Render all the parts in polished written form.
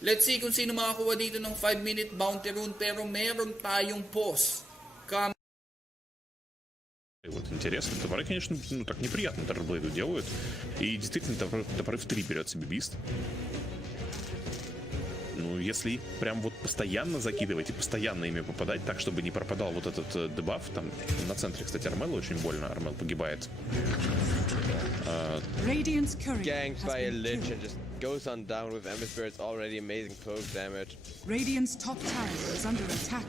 Let's see kung sino makakuha dito ng 5-minute bounty rune, pero meron tayong pause. И вот интересно, товары, конечно, ну так неприятно Террорблейду делают. И действительно, топоры в 3 берет себе бист. Ну, если прям вот постоянно закидывать и постоянно ими попадать, так, чтобы не пропадал вот этот дебаф, там на центре, кстати, Армелу очень больно, Армел погибает. Ganked by a Lich and just goes on down with Ember Spirit's already amazing poke damage. Radiant's top tower is under attack.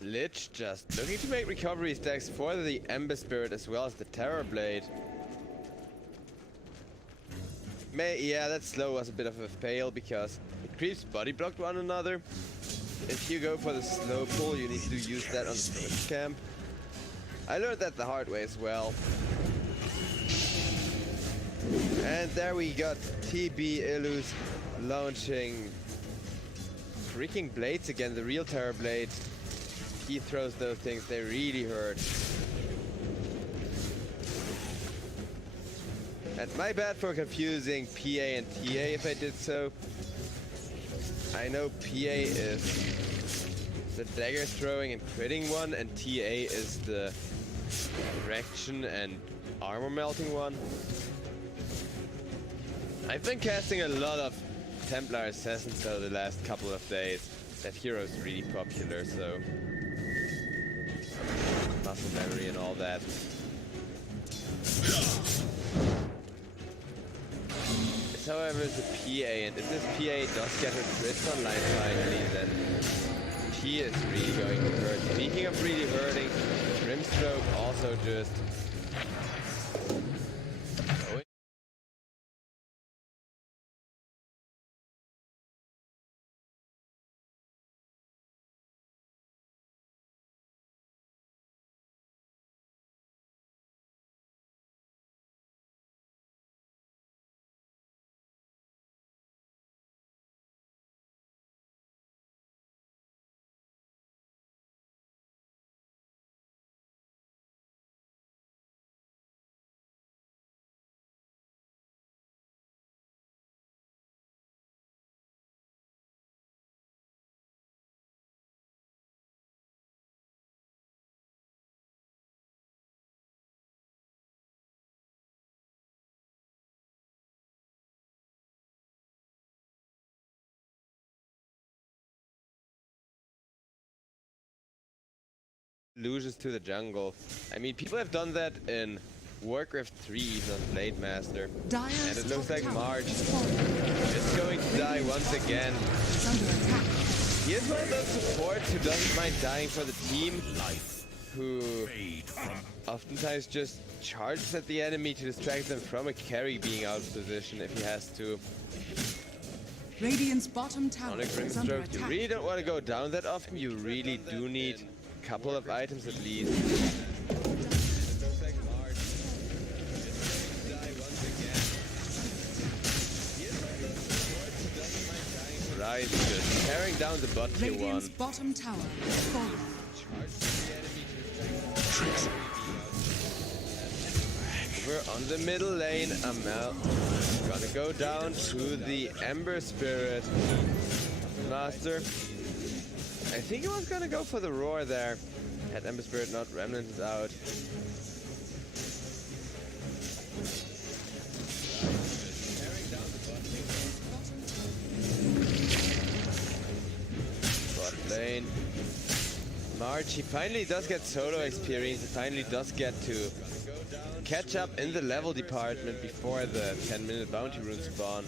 Lich just looking to make recovery stacks for the Ember Spirit as well as the Terror Blade. Yeah, that slow was a bit of a fail because the creeps body blocked one another. If you go for the slow pull, you need to use that on the first camp. I learned that the hard way as well. And there we got TB Illus launching freaking blades again, the real Terror Blade. He throws those things, they really hurt. And my bad for confusing PA and TA if I did so. I know PA is the dagger throwing and critting one, and TA is the direction and armor melting one. I've been casting a lot of Templar Assassins though the last couple of days. That hero is really popular, so muscle memory and all that. It's however is a PA, and if this PA does get her crits online finally, then she is really going to hurt. Speaking of really hurting, Grimstroke also just loses to the jungle. I mean, people have done that in Warcraft 3 even on Blade Master. And it looks like March is going to die once again. He is one of those supports who doesn't mind dying for the team, who oftentimes just charges at the enemy to distract them from a carry being out of position if he has to. Radiant's bottom tower On a is under Grimstroke, you attack. really don't want to go down that often. You really do need a couple of items at least. Right, just tearing down the bot tier 1. Radiant's bottom tower is falling. We're on the middle lane. Amel gonna go down to the Ember Spirit Master. I think he was gonna go for the roar there. Had Ember Spirit not remnants out. Bot lane. March, he finally does get solo experience. He finally does get to catch up in the level department before the 10-minute bounty rune spawn.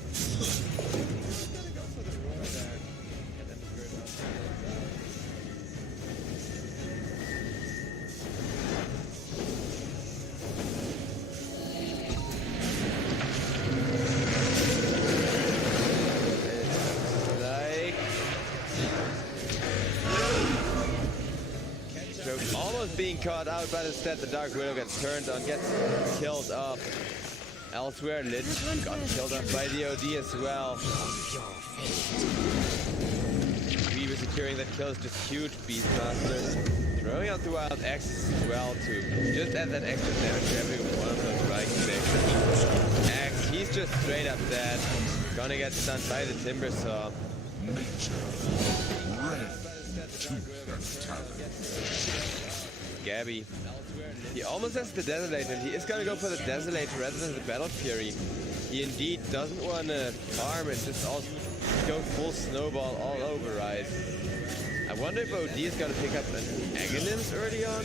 Almost being caught out, but instead the Dark Widow gets turned on, gets killed off. Elsewhere, Lich got killed off by the OD as well. Grievous curing that kills just huge Beastmaster. Throwing out the Wild Axe as well to just add that extra damage to every one of those right clicks. Axe, he's just straight up dead. Gonna get stunned by the Timber Saw. Gabby. He almost has the Desolate, and he is gonna go for the Desolate rather than the Battle Fury. He indeed doesn't want to farm and just also go full snowball all over, right? I wonder if OD is gonna pick up an Aghanim's early on.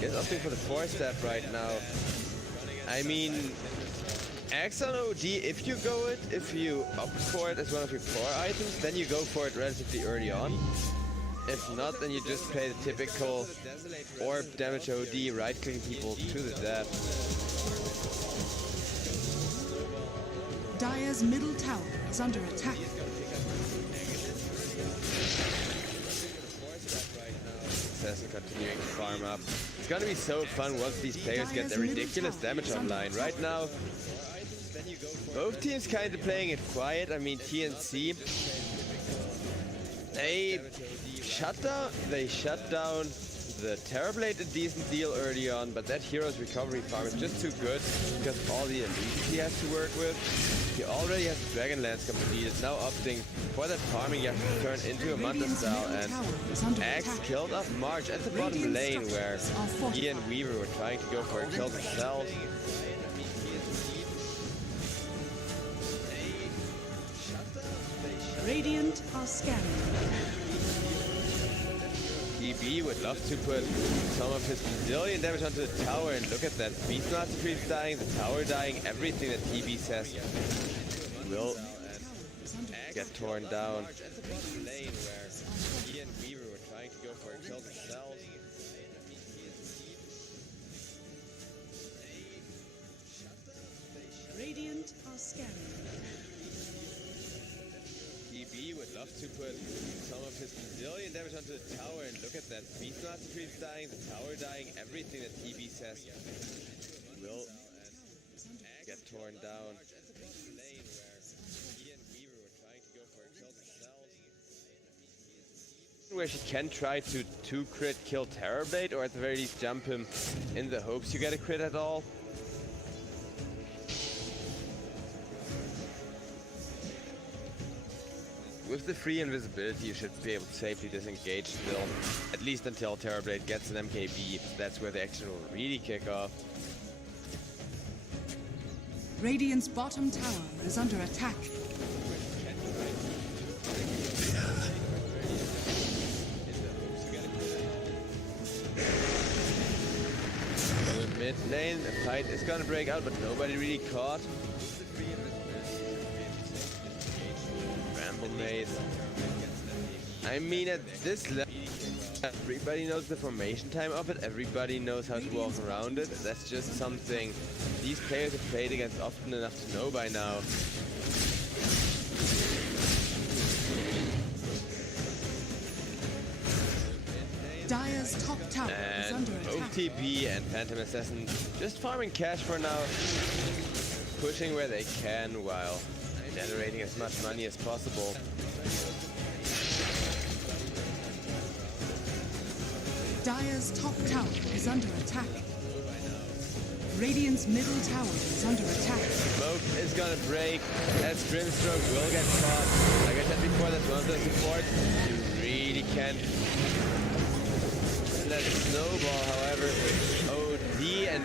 He's opting for the 4-step right now. I mean, Axe on OD, if you opt for it as one of your core items, then you go for it relatively early on. If not, then you just play the typical orb damage OD, right-clicking people to the death. Dire's middle tower is under attack. Assassin continuing to farm up. It's gonna be so fun once these players get their ridiculous damage online. Right now, both teams kind of playing it quiet. I mean, TNC, they shut down the Terrorblade a decent deal early on, but that hero's recovery farm is just too good because of all the elites he has to work with. He already has the Dragonlance completed, now opting for that farming you have to turn into a Manta style, and Axe killed off March at the bottom lane where he and Weaver were trying to go for a kill themselves. Radiant are scanning. TB would love to put some of his bazillion damage onto the tower, and look at that. Beastmaster Priest dying, the tower dying, everything that TB says will get torn down. Radiant are scanning. TB would love to put some of his bazillion damage onto the tower, and look at that. Beastmaster Priest dying, the tower dying, everything that TB says will get torn down. Where she can try to 2-crit kill Terrorblade, or at the very least jump him in the hopes you get a crit at all. With the free invisibility, you should be able to safely disengage still, at least until Terrorblade gets an MKB. That's where the action will really kick off. Radiant's bottom tower is under attack. Mid lane, a fight is gonna break out, but nobody really caught. Ramble Maze. I mean, at this level, everybody knows the formation time of it, everybody knows how to walk around it. That's just something these players have played against often enough to know by now. Dire's top tower is under And attack. OTB and Phantom Assassin just farming cash for now, pushing where they can while generating as much money as possible. Dire's top tower is under attack. Radiant's middle tower is under attack. Smoke is gonna break, as Grimstroke will get caught. Like I said before, that's one of the supports you really can't let snowball. However, OD and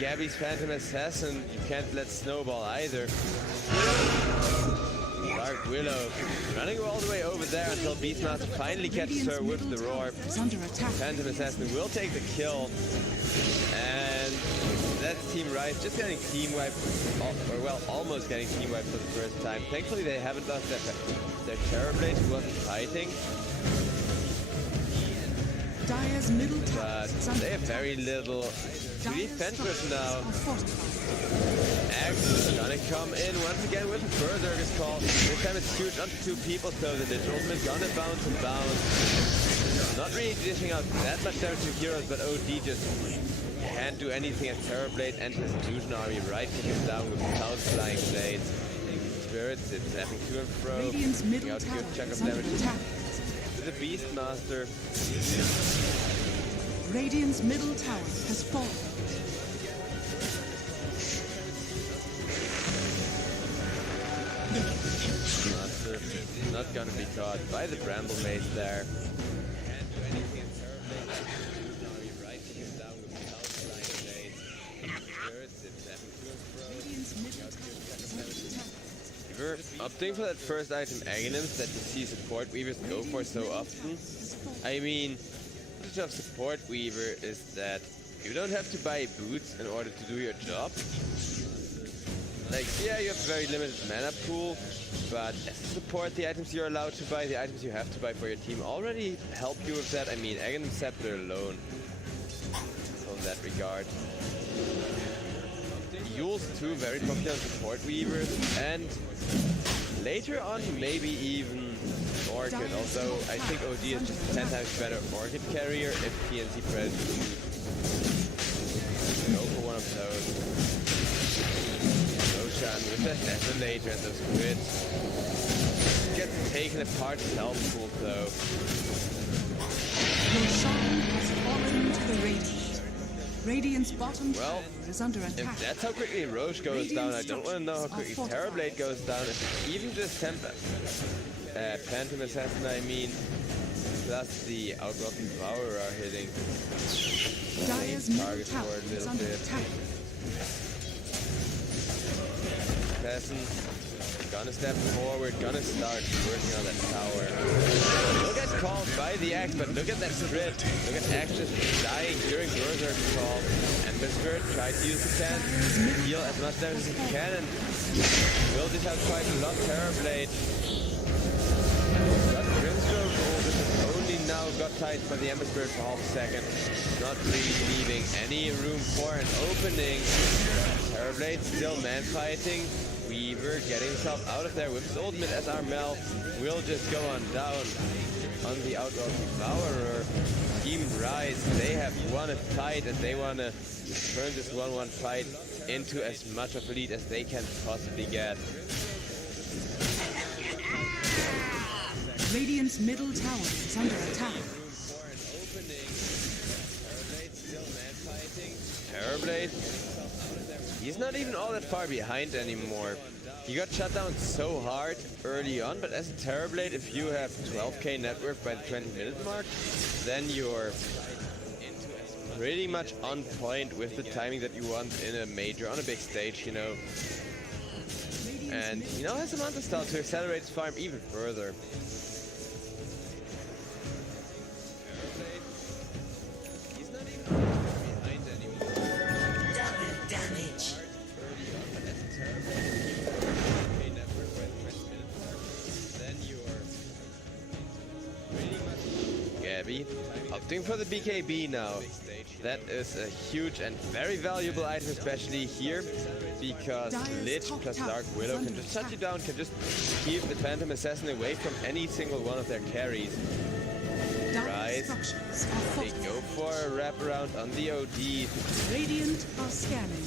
Gabby's Phantom Assassin, you can't let snowball either. Dark Willow running all the way over there until Beastmaster finally catches her with the roar. Is under attack. Phantom Assassin will take the kill, and that's Team Rise just getting team wiped, or well, almost getting team wiped for the first time. Thankfully, they haven't lost their Terrorblade, who wasn't fighting. Dire's middle tower But is under they have attack. very little to defend with now. Are fortified. Axe is gonna come in once again with a Berserker's Call. This time it's huge onto 2 people, so the Digital is gonna bounce and bounce. Not really dishing out that much damage to heroes, but OD just can't do anything as Terrorblade and his Illusion Army right-kick him down with 1,000 flying blades. Spirits, it's zapping to and fro, Radiant's taking middle out a tower good chunk is of under damage. attack. with the Beastmaster. Radiant's middle tower has fallen. Master not gonna be caught by the Bramble Maze there. Can't do anything in Terrorblade. Now he writing him down without line of days. Radiant's middle tower is under attack. We're opting for that first item Aghanims that you see support weavers go for so often. I mean, the advantage of support weaver is that you don't have to buy boots in order to do your job. Like, yeah, you have a very limited mana pool, but as a support, the items you're allowed to buy, the items you have to buy for your team already help you with that. I mean, Aghanim Scepter alone, so in that regard. Yules too, very popular support weavers, and later on maybe even Orchid, although I think OG is just 10 times better Orchid carrier if TNC Predators go for one of those. Roshan with that Detonator and those crits. Gets taken apart is helpful though. Roshan has fallen to the Radiant. Radiant's bottom tower is under attack. If that's how quickly Roche goes down, I don't want to know how quickly Terrorblade goes down. If even just Phantom Assassin, I mean, plus the Outwalking Devourer are hitting. Dire's middle tower is under attack. Assassin, gonna step forward, gonna start working on that tower. Look at called by the Axe, but look at that crit. Look at Axe just dying during Berserk's call. And the Spirit tried to use the can, heal as much damage as he can, and will this out quite a lot. Terrorblade. But Grimstroke has only now got tied by the Ember Spirit for half a second. Not really leaving any room for an opening. Terrorblade still man fighting. Weaver getting himself out of there with his ultimate as Armel will just go on down on the Outwalking Devourer. Team Rise, they have won a fight and they want to turn this 1-1 fight into as much of a lead as they can possibly get. Radiant's middle tower is under attack. Terrorblade, he's not even all that far behind anymore. He got shut down so hard early on, but as a Terrorblade, if you have 12k net worth by the 20-minute mark, then you're pretty much on point with the timing that you want in a major, on a big stage, you know. And he now has a Manta style to accelerate his farm even further. Opting for the BKB now. That is a huge and very valuable item, especially here, because Lich plus Dark Widow can just shut you down, can just keep the Phantom Assassin away from any single one of their carries. Rise, they go for a wraparound on the OD. Radiant are scanning.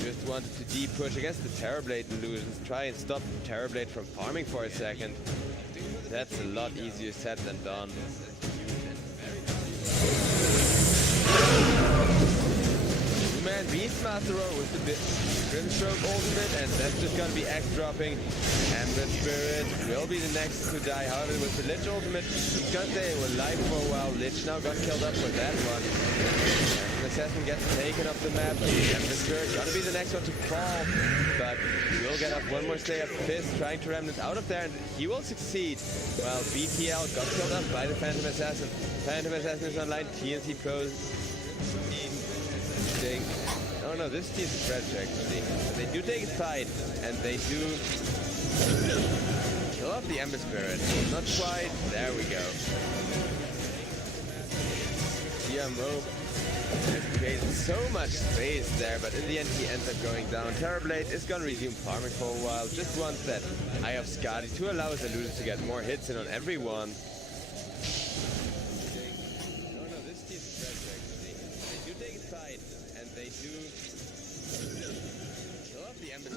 Just wanted to deep push against the Terrorblade illusions, try and stop Terrorblade from farming for a second. That's a lot easier said than done. Two-man Beastmaster with the Grimstroke ultimate, and that's just gonna be Axe dropping. Ember Spirit will be the next to die. However, with the Lich ultimate, because they were live for a while, Lich now got killed up for that one. And the Assassin gets taken off the map. Ember Spirit gonna be the next one to fall, but will get up one more Slayer Fist, trying to Remnant out of there, and he will succeed. Well, BTL got killed up by the Phantom Assassin. Phantom Assassin is online. TNC Pros. Oh no, this team's fresh actually. They do take a fight, and they do kill off the Ember Spirit. Not quite. There we go. GMO has created so much space there, but in the end he ends up going down. Terrorblade is gonna resume farming for a while. Just wants that Eye of Skadi to allow his illusion to get more hits in on everyone.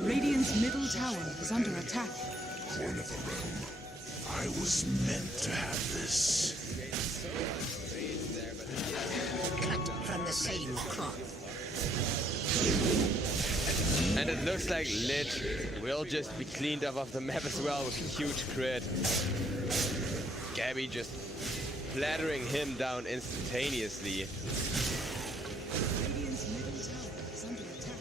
Radiant's middle tower is under attack. Horn of a realm. I was meant to have this. looks like Lich will just be cleaned up off the map as well with a huge crit. Gabby just flattering him down instantaneously. Radiant's middle tower is under attack.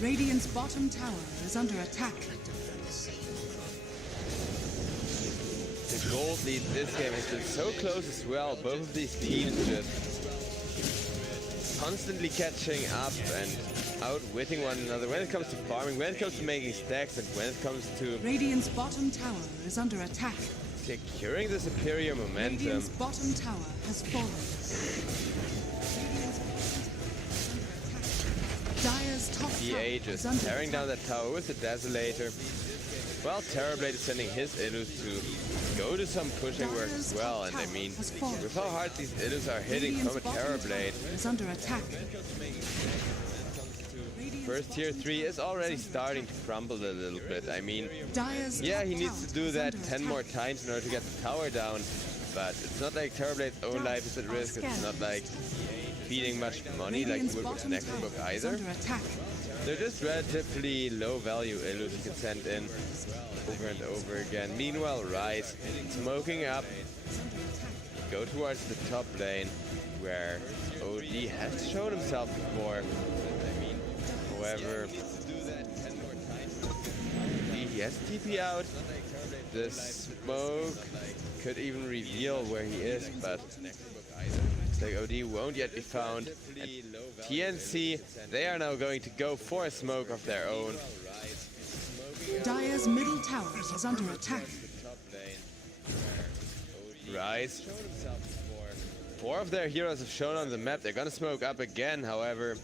Radiant's bottom tower is under attack. The gold lead this game has been so close as well. Both of these teams just constantly catching up and outwitting one another when it comes to farming, when it comes to making stacks, and when it comes to Radiant's bottom tower is under attack. securing the superior momentum. Radiant's bottom tower has fallen. Dire's top DA tower just is under tearing attack. down that tower with the Desolator. Well, Terrorblade is sending his Illus to go to some pushing work as well, and I mean, with how hard these Illus are hitting from a Terrorblade, is under attack. first tier 3 is already starting to crumble a little bit. I mean, Dire's yeah, top he needs tower to do is that under 10 attack. more times in order to get the tower down, but it's not like Terrorblade's own life is at risk. It's not like feeding much money like Radiant's you would with bottom Next tower Book is either. under attack. They're just relatively low value Illus you can send in over and over again. Meanwhile, Rise smoking up, go towards the top lane where OD has shown himself before. However, he has TP out. The smoke could even reveal where he is, but like OD won't yet be found. And TNC, they are now going to go for a smoke of their own. Dire's middle tower is under attack. Rise. 4 of their heroes have shown on the map. They're gonna smoke up again, however.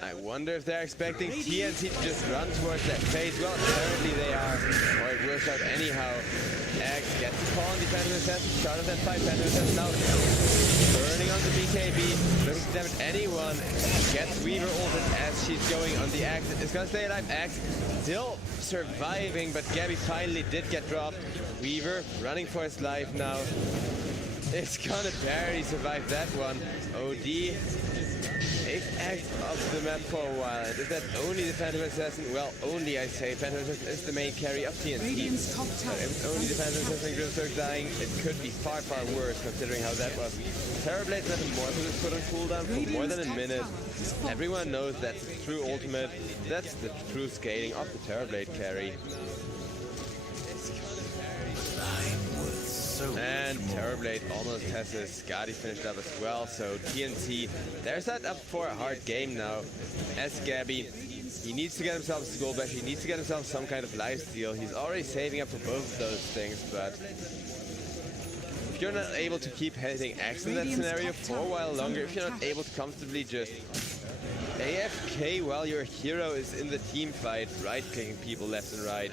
I wonder if they're expecting TNC to just run towards that phase. Well, apparently they are, or it works out anyhow. X gets the call on the Phantom Assassin, start of that fight. Phantom Assassin now burning on the BKB, looking to damage anyone. Gets Weaver ulted as she's going on the Axe. It's gonna stay alive. Axe still surviving, but Gabby finally did get dropped. Weaver running for his life now. It's gonna barely survive that one. OD takes Axe off the map for a while. And is that only the Phantom Assassin? Well, only I say. Phantom Assassin is the main carry of TNC. Radiant's top tower If it's only the Phantom Assassin and GroupStage dying, it could be far, far worse considering how that was. Terrorblade's Metamorphosis is put on cooldown for more than a minute. Everyone knows that's the true ultimate. That's the true scaling of the Terrorblade carry. And Terrorblade almost has his Skadi finished up as well, so TNC, they're set up for a hard game now. As Gabby, he needs to get himself a Skull Bash, he needs to get himself some kind of lifesteal. He's already saving up for both of those things, but if you're not able to keep hitting X in that scenario for a while longer, if you're not able to comfortably just AFK while your hero is in the team fight, right-clicking people left and right,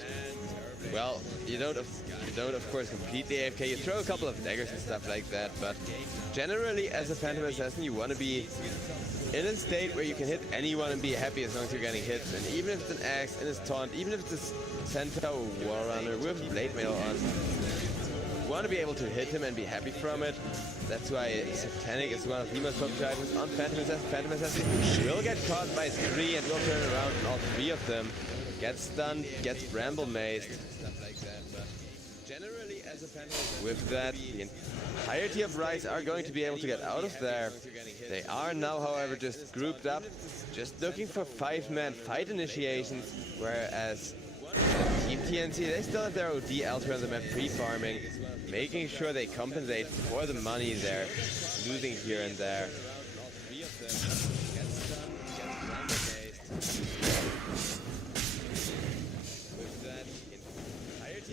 well, you don't of course completely AFK, you throw a couple of daggers and stuff like that, but generally as a Phantom Assassin you want to be in a state where you can hit anyone and be happy as long as you're getting hits, and even if it's an Axe in his taunt, even if it's a Centaur War Runner with Blade Mail on, you want to be able to hit him and be happy from it. That's why Satanic is one of the most popular items on Phantom Assassin. Phantom Assassin will get caught by 3 and will turn around on all 3 of them. Gets stunned, gets Bramble Mazed. Generally, as a with that, the entirety of Rise are going to be able to get out of there. They are now, however, just grouped up, just looking for 5-man fight initiations, whereas Team TNC, they still have their OD Alter on the map pre-farming, making sure they compensate for the money they're losing here and there.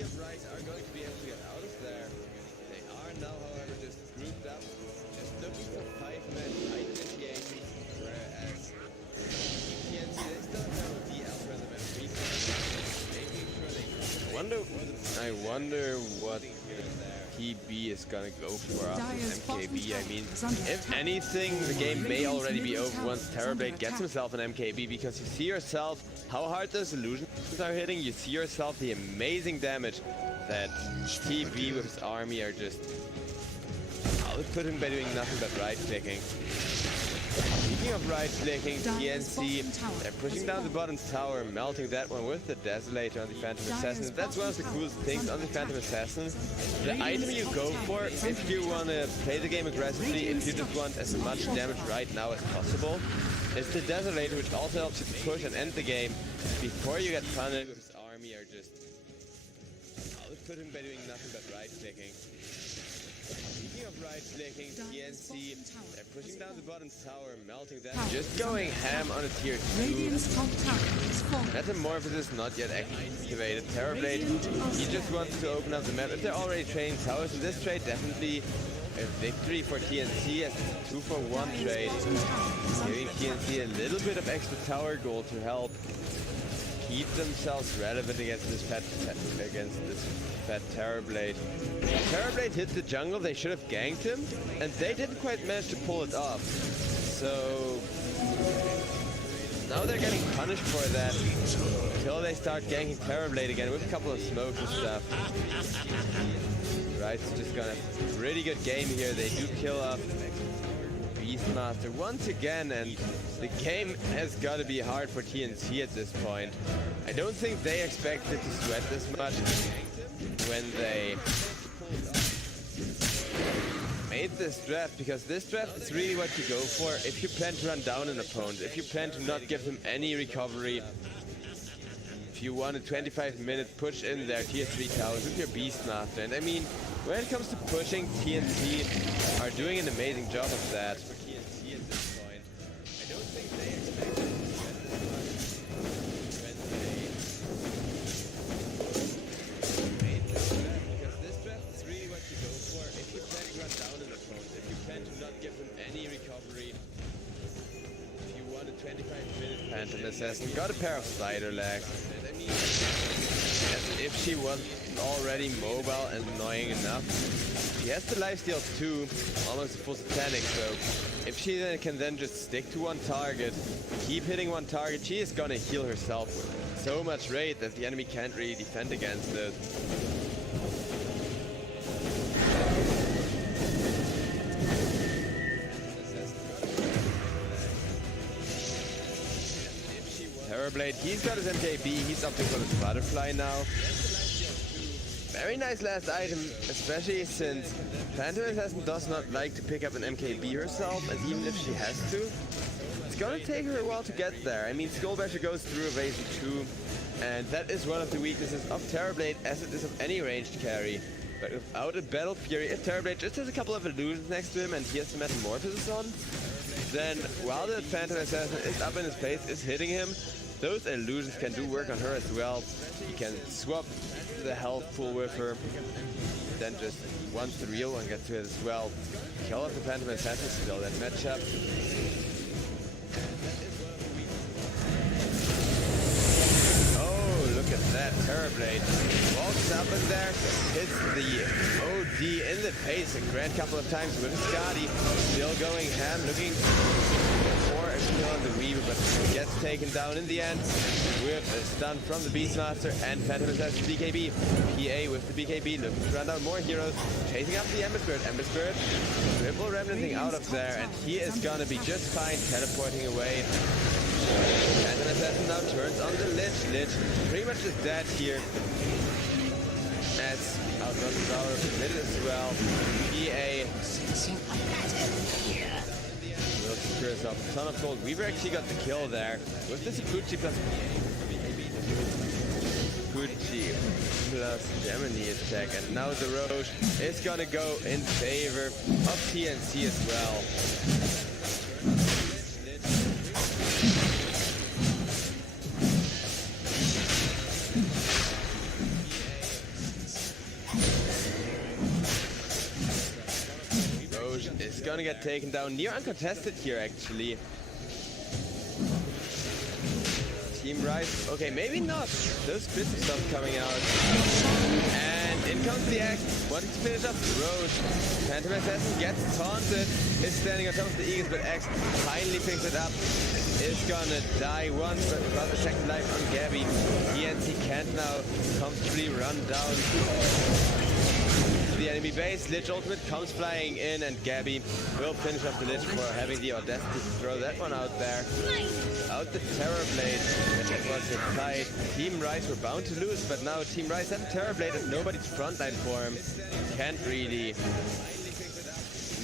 Of Rise are going to be able to get out of there. They are now, however, just grouped up, just looking for 5-man fight initiations, whereas TNC, they still have their OD Alter on the map making sure they I wonder what TB is gonna go for after MKB. I mean, if anything, the game may already be over once Terrorblade gets himself an MKB, because you see yourself how hard those illusions are hitting. You see yourself the amazing damage that TB with his army are just outputting by doing nothing but right-clicking. Speaking of right-clicking, TNC, they're pushing down the bottom tower, melting that one with the Desolator on the Phantom Assassin. That's one of the coolest things on the Phantom Assassin. The item you go for, if you want to play the game aggressively, if you just want as much damage right now as possible, is the Desolator, which also helps you to push and end the game before you get punished. His army are just outputting by doing nothing but right-clicking. Speaking of right-clicking, TNC, they're pushing down the bottom tower, melting that. Just going ham on a tier 2. Metamorphosis not yet activated. Terrorblade, he just wants to open up the map. If they're already trading towers in this trade, definitely a victory for TNC as it's a 2-for-1 trade. Giving TNC a little bit of extra tower gold to help keep themselves relevant against this fat Terrorblade. Terrorblade hit the jungle, they should have ganked him, and they didn't quite manage to pull it off. So now they're getting punished for that until they start ganking Terrorblade again with a couple of smokes and stuff. Right, so just gonna pretty good game here. They do kill up Beastmaster once again, and the game has got to be hard for TNC at this point. I don't think they expected to sweat this much when they made this draft, because this draft is really what you go for if you plan to run down an opponent, if you plan to not give them any recovery, if you want a 25-minute push in their tier 3 towers with your Beastmaster. And I mean, when it comes to pushing, TNC are doing an amazing job of that. For TNC at this point, I don't think they expected to sweat this much when they made this draft, because this draft is really what you go for if you plan to run down an opponent, if you plan to not give them any recovery, if you want a 25-minute Phantom Assassin, got a pair of Slider legs. And I mean, as if she wasn't already mobile and annoying enough, she has the lifesteal too, almost a full satanic, so if she then can just stick to one target, keep hitting one target, she is gonna heal herself with so much rate that the enemy can't really defend against it. Terrorblade, he's got his MKB, he's opting for this butterfly now. Very nice last item, especially since Phantom Assassin does not like to pick up an MKB herself, and even if she has to, it's gonna take her a while to get there. I mean, Skullbasher goes through evasion too, and that is one of the weaknesses of Terrorblade, as it is of any ranged carry. But without a Battle Fury, if Terrorblade just has a couple of illusions next to him and he has the Metamorphosis on, then while the Phantom Assassin is up in his face, is hitting him, those illusions can do work on her as well. He can swap the health pool with her, then just once the real one gets to it as well, kill off the Phantom Assassin still that matchup. Oh, look at that, Terrorblade walks up in there, hits the OD in the face a grand couple of times with Scotty, still going ham, looking for a kill on the Weaver, but gets taken down in the end with a stun from the Beastmaster and Phantom Assassin BKB. PA with the BKB, looking to run down more heroes, chasing up the Ember Spirit, triple remnanting out of there, and he is gonna be just fine, teleporting away. Phantom Assassin now turns on the Lich pretty much is dead here, as Outrun Power committed as well. PA will secure himself a ton of gold. Weaver actually got the kill there with the Sakuchi plus Gemini attack, and now the Roche is gonna go in favor of TNC as well. Is gonna get taken down near uncontested here actually. Team Rise, okay, maybe not. Those bits of stuff coming out. And in comes the Axe, wanting to finish up the Roche. Phantom Assassin gets taunted, is standing on top of the Aegis, but Axe finally picks it up. Is gonna die once, but without a second life on Gabby. TNC can't now comfortably run down the enemy base. Lich ultimate comes flying in, and Gabby will finish off the Lich for having the audacity to throw that one out there. Out the Terror Blade. That was a fight. Team Rise were bound to lose, but now Team Rise has a Terror Blade and nobody's frontline for him. Can't really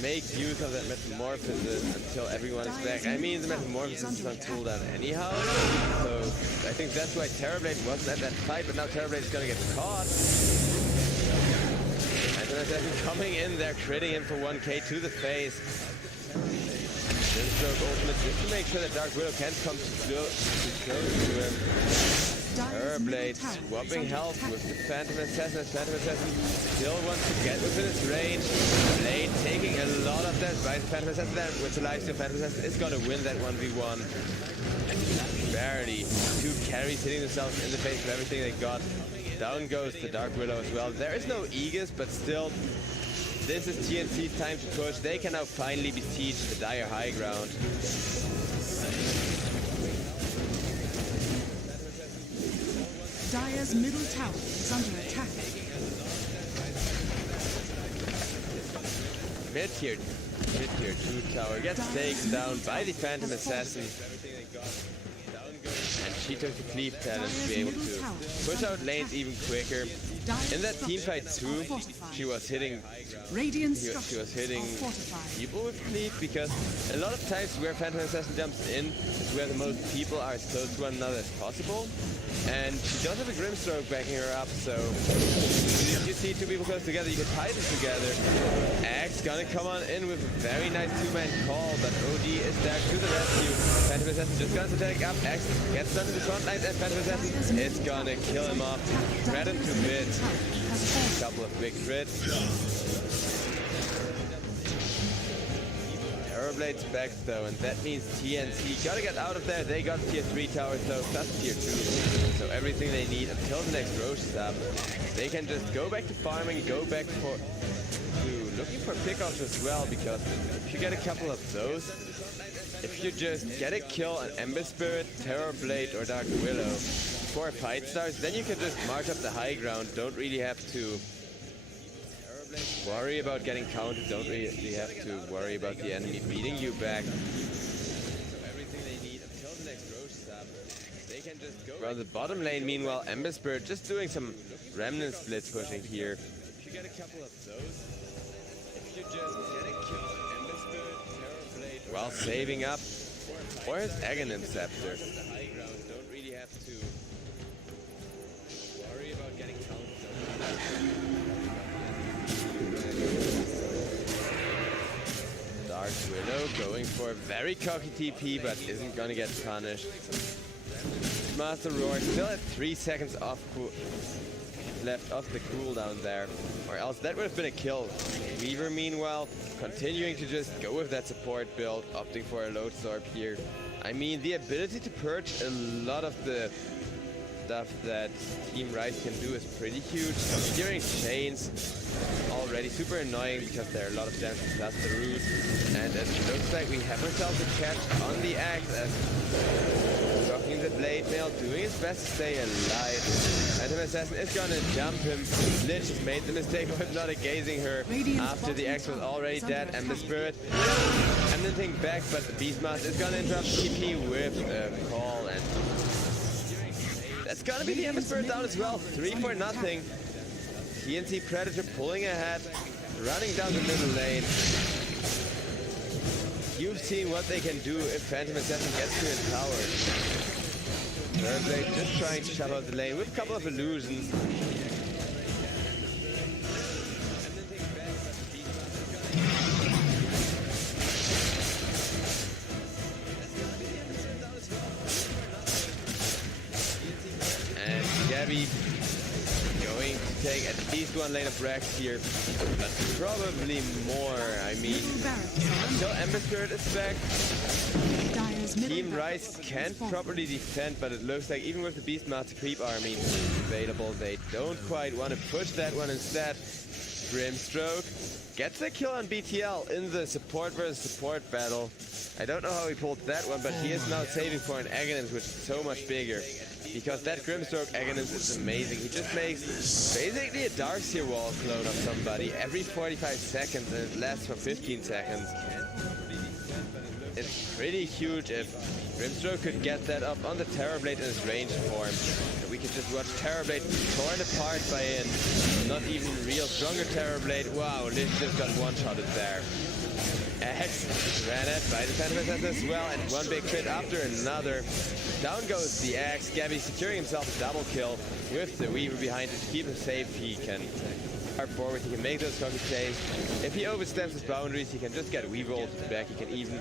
make use of that Metamorphosis until everyone is back. I mean, the Metamorphosis is on cooldown anyhow, so I think that's why Terrorblade wasn't at that fight, but now Terrorblade is gonna get caught. And then coming in there, critting him for 1k to the face. Stroke ultimate just to make sure that Dark Widow can't come too close to him. Terrorblade swapping health with the Phantom Assassin. Phantom Assassin still wants to get within his range. Blade taking a lot of that by the Phantom Assassin there with the lifesteal. Phantom Assassin is going to win that 1v1. Barely. Two carries hitting themselves in the face of everything they got. Down goes the Dark Widow as well. There is no Aegis, but still, this is TNC's time to push. They can now finally besiege the dire high ground. Dire's middle tower is under attack. Mid-tier 2 tower gets taken down by the Phantom Assassin. And she took the cleave talent to be able to push out lanes even quicker. In that team fight too, she was hitting people with cleave, because a lot of times where Phantom Assassin jumps in is where the most people are as close to one another as possible. And she does have a Grimstroke backing her up, so if you see two people close together, you can tie them together. Axe gonna come on in with a very nice two-man call, but OD is there to the rescue. Phantom Assassin just gonna take up. Axe gets done to the front lines, and Phantom Assassin is gonna kill him off. Shred him to bits. A couple of big crits. Terrorblade's back though, and that means TNC gotta get out of there. They got tier 3 towers though, plus tier 2. So everything they need until the next Roche stop. They can just go back to farming, go back to looking for pickoffs as well, because if you get a couple of those, if you just get a kill on Ember Spirit, Terrorblade or Dark Willow, 4 fight stars, then you can just march up the high ground. Don't really have to worry about getting counted. Don't really have to worry about the enemy beating you back. So everything they need until the next Roche stop, they can just go. Around the bottom lane, meanwhile, Ember Spirit just doing some remnant splits pushing here. If you get a couple of those, if you just get a kill on Ember Spirit, Terrorblade, while saving up for his Aghanim Scepter. Don't really have to worry about getting counted. Dark Widow going for a very cocky TP, but isn't gonna get punished. Master Roar still at 3 seconds left off the cooldown there, or else that would have been a kill. Weaver, meanwhile, continuing to just go with that support build, opting for a load storm here. I mean, the ability to purge a lot of the stuff that Team Rise can do is pretty huge. Steering chains already super annoying because there are a lot of damage plus the root. And it looks like we have ourselves a catch on the axe as rocking the blade mail, doing his best to stay alive. Phantom Assassin is gonna jump him. Lich has made the mistake of not engaging her after the axe was already dead, and the Spirit emanating back, but the Beastmaster is gonna interrupt TP with a call, and that's gonna be the Ember Spirit down as well. 3-0. TNC Predator pulling ahead, running down the middle lane. You've seen what they can do if Phantom Assassin gets to his tower. Terrorblade just trying to shut out the lane with a couple of illusions. And Gabby going to take at least one lane of Rex here, but probably more. I mean, until Ember Spirit is back, Team Rise can't properly defend, but it looks like even with the Beastmaster creep army available, they don't quite want to push that one instead. Grimstroke gets a kill on BTL in the support versus support battle. I don't know how he pulled that one, but he is now saving for an Aghanim, which is so much bigger. because that Grimstroke Agonist is amazing. He just makes basically a Darkseer wall clone of somebody every 45 seconds, and it lasts for 15 seconds. It's pretty huge if Grimstroke could get that up on the Terrorblade in his ranged form. We could just watch Terrorblade torn apart by a not even real stronger Terrorblade. Wow, Lich just got one-shotted there. Axe ran it by the Phantom as well, and one big crit after another. Down goes the Axe. Gabby securing himself a double kill with the Weaver behind it to keep him safe. He can far forward, he can make those counter plays. If he oversteps his boundaries, he can just get Weaver ulted back. He can even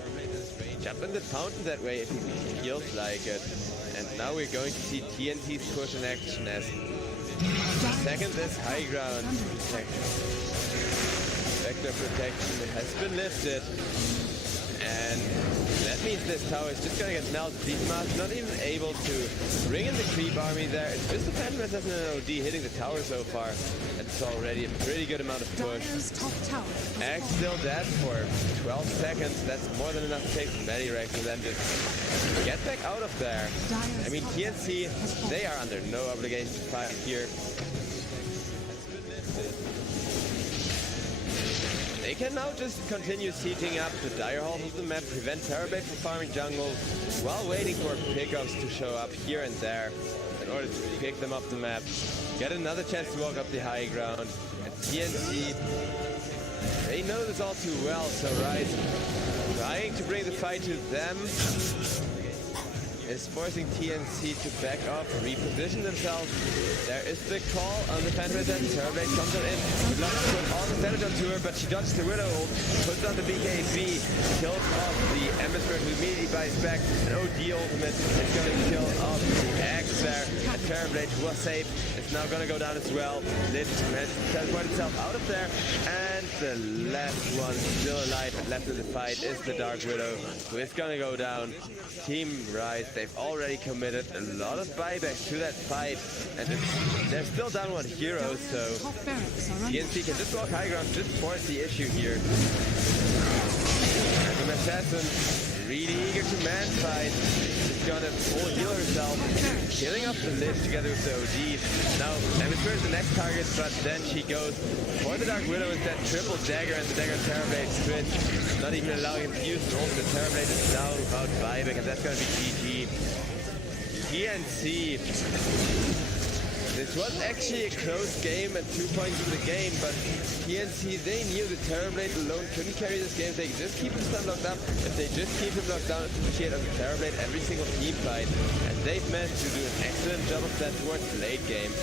jump in the fountain that way if he feels like it. And now we're going to see TNC's push in action as second is high ground. Vector protection has been lifted, and that means this tower is just gonna get melted. Deepmask not even able to bring in the creep army there. It's just the Phantom Assassin and OD hitting the tower so far, and it's already a pretty good amount of push. Axe still dead for 12 seconds. That's more than enough to take the Medirex and then just get back out of there. I mean, TNC, they are under no obligation to fight here. They can now just continue sieging up the dire halls of the map, prevent Terrorblade from farming jungle, while waiting for pickups to show up here and there in order to pick them off the map. Get another chance to walk up the high ground. And TNC, they know this all too well, so Rise trying to bring the fight to them is forcing TNC to back off, reposition themselves. There is the call on the Phantom Assassin. Terrorblade comes on in. Would love to put all the damage onto her, but she dodges the Widow ult, puts on the BKB, kills off the Ember Spirit, who immediately buys back an OD ultimate. It's going to kill off the Axe there. And Terrorblade, who was safe, is now going to go down as well. Lich has teleported itself out of there. And the last one still alive and left in the fight is the Dark Widow, who is going to go down. Team Rise, they've already committed a lot of buyback to that fight, and they're still down one hero, so TNC can just walk high ground, just force the issue here. Phantom Assassin, really eager to man fight. She's gonna full heal herself, killing off the Lich together with the OD. Now, Ember is the next target, but then she goes for the Dark Widow instead, triple dagger, and the dagger Terrorblade switch, not even allowing him to use the ult. The Terrorblade is down without buyback, and that's gonna be GG. TNC. This was actually a close game at 2 points in the game, but TNC, they knew the Terrorblade alone couldn't carry this game. They just keep him stun locked up. If they just keep him locked down, appreciate on the Terrorblade every single team fight. And they've managed to do an excellent job of that towards the late game.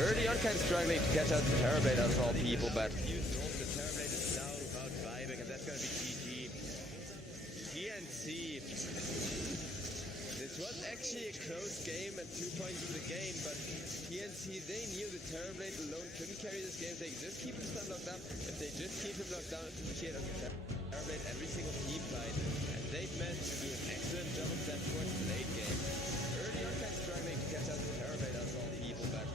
Early on, kind of struggling to catch out the Terrorblade out of all people, but the Terrorblade is down without buyback, and that's going to be GG. TNC. This was actually a close game at 2 points in the game, but TNC, they knew the Terrorblade alone couldn't carry this game. They just keep him stun locked up. If they just keep him locked down, appreciate on the Terrorblade every single team fight. And they've managed to do an excellent job of that towards the late game. Early on, kind of struggling to catch out the Terrorblade out of all people, but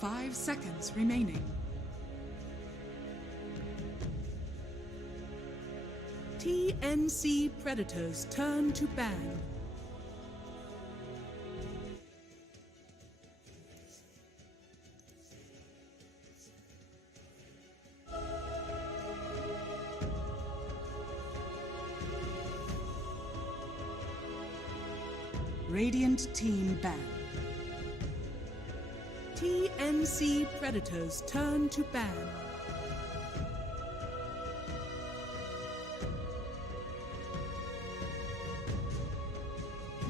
5 seconds remaining. TNC Predators turn to ban. Radiant team ban. TNC Predators turn to ban.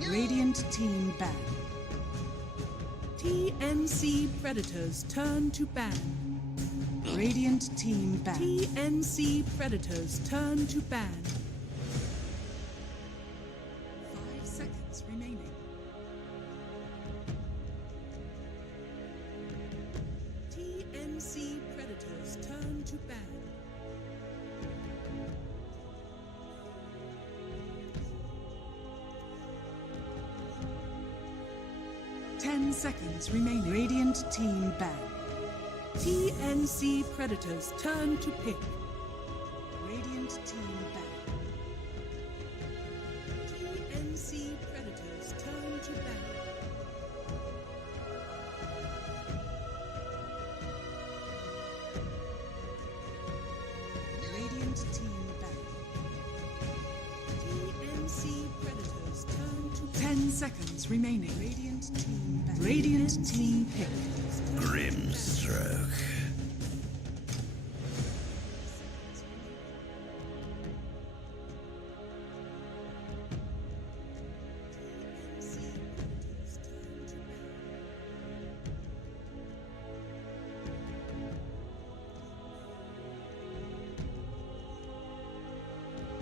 Radiant team ban. TNC Predators turn to ban. Radiant team ban. TNC Predators turn to ban. 5 seconds remaining. TNC Predators turn to ban. 10 seconds remaining. Radiant team ban. TNC Predators turn to pick. Radiant team ban. TNC Predators turn to ban. Radiant team ban. TNC Predators turn to 10 seconds remaining. Radiant team ban. Radiant team pick. Grimstroke.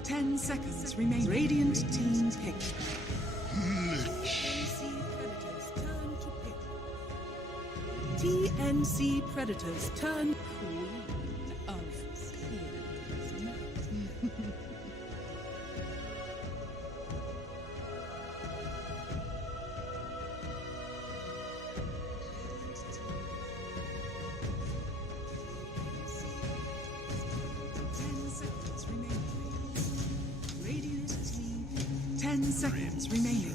Ten seconds remain. Radiant team pick. TNC Predators turn. Queen of Peers. 10 seconds remaining.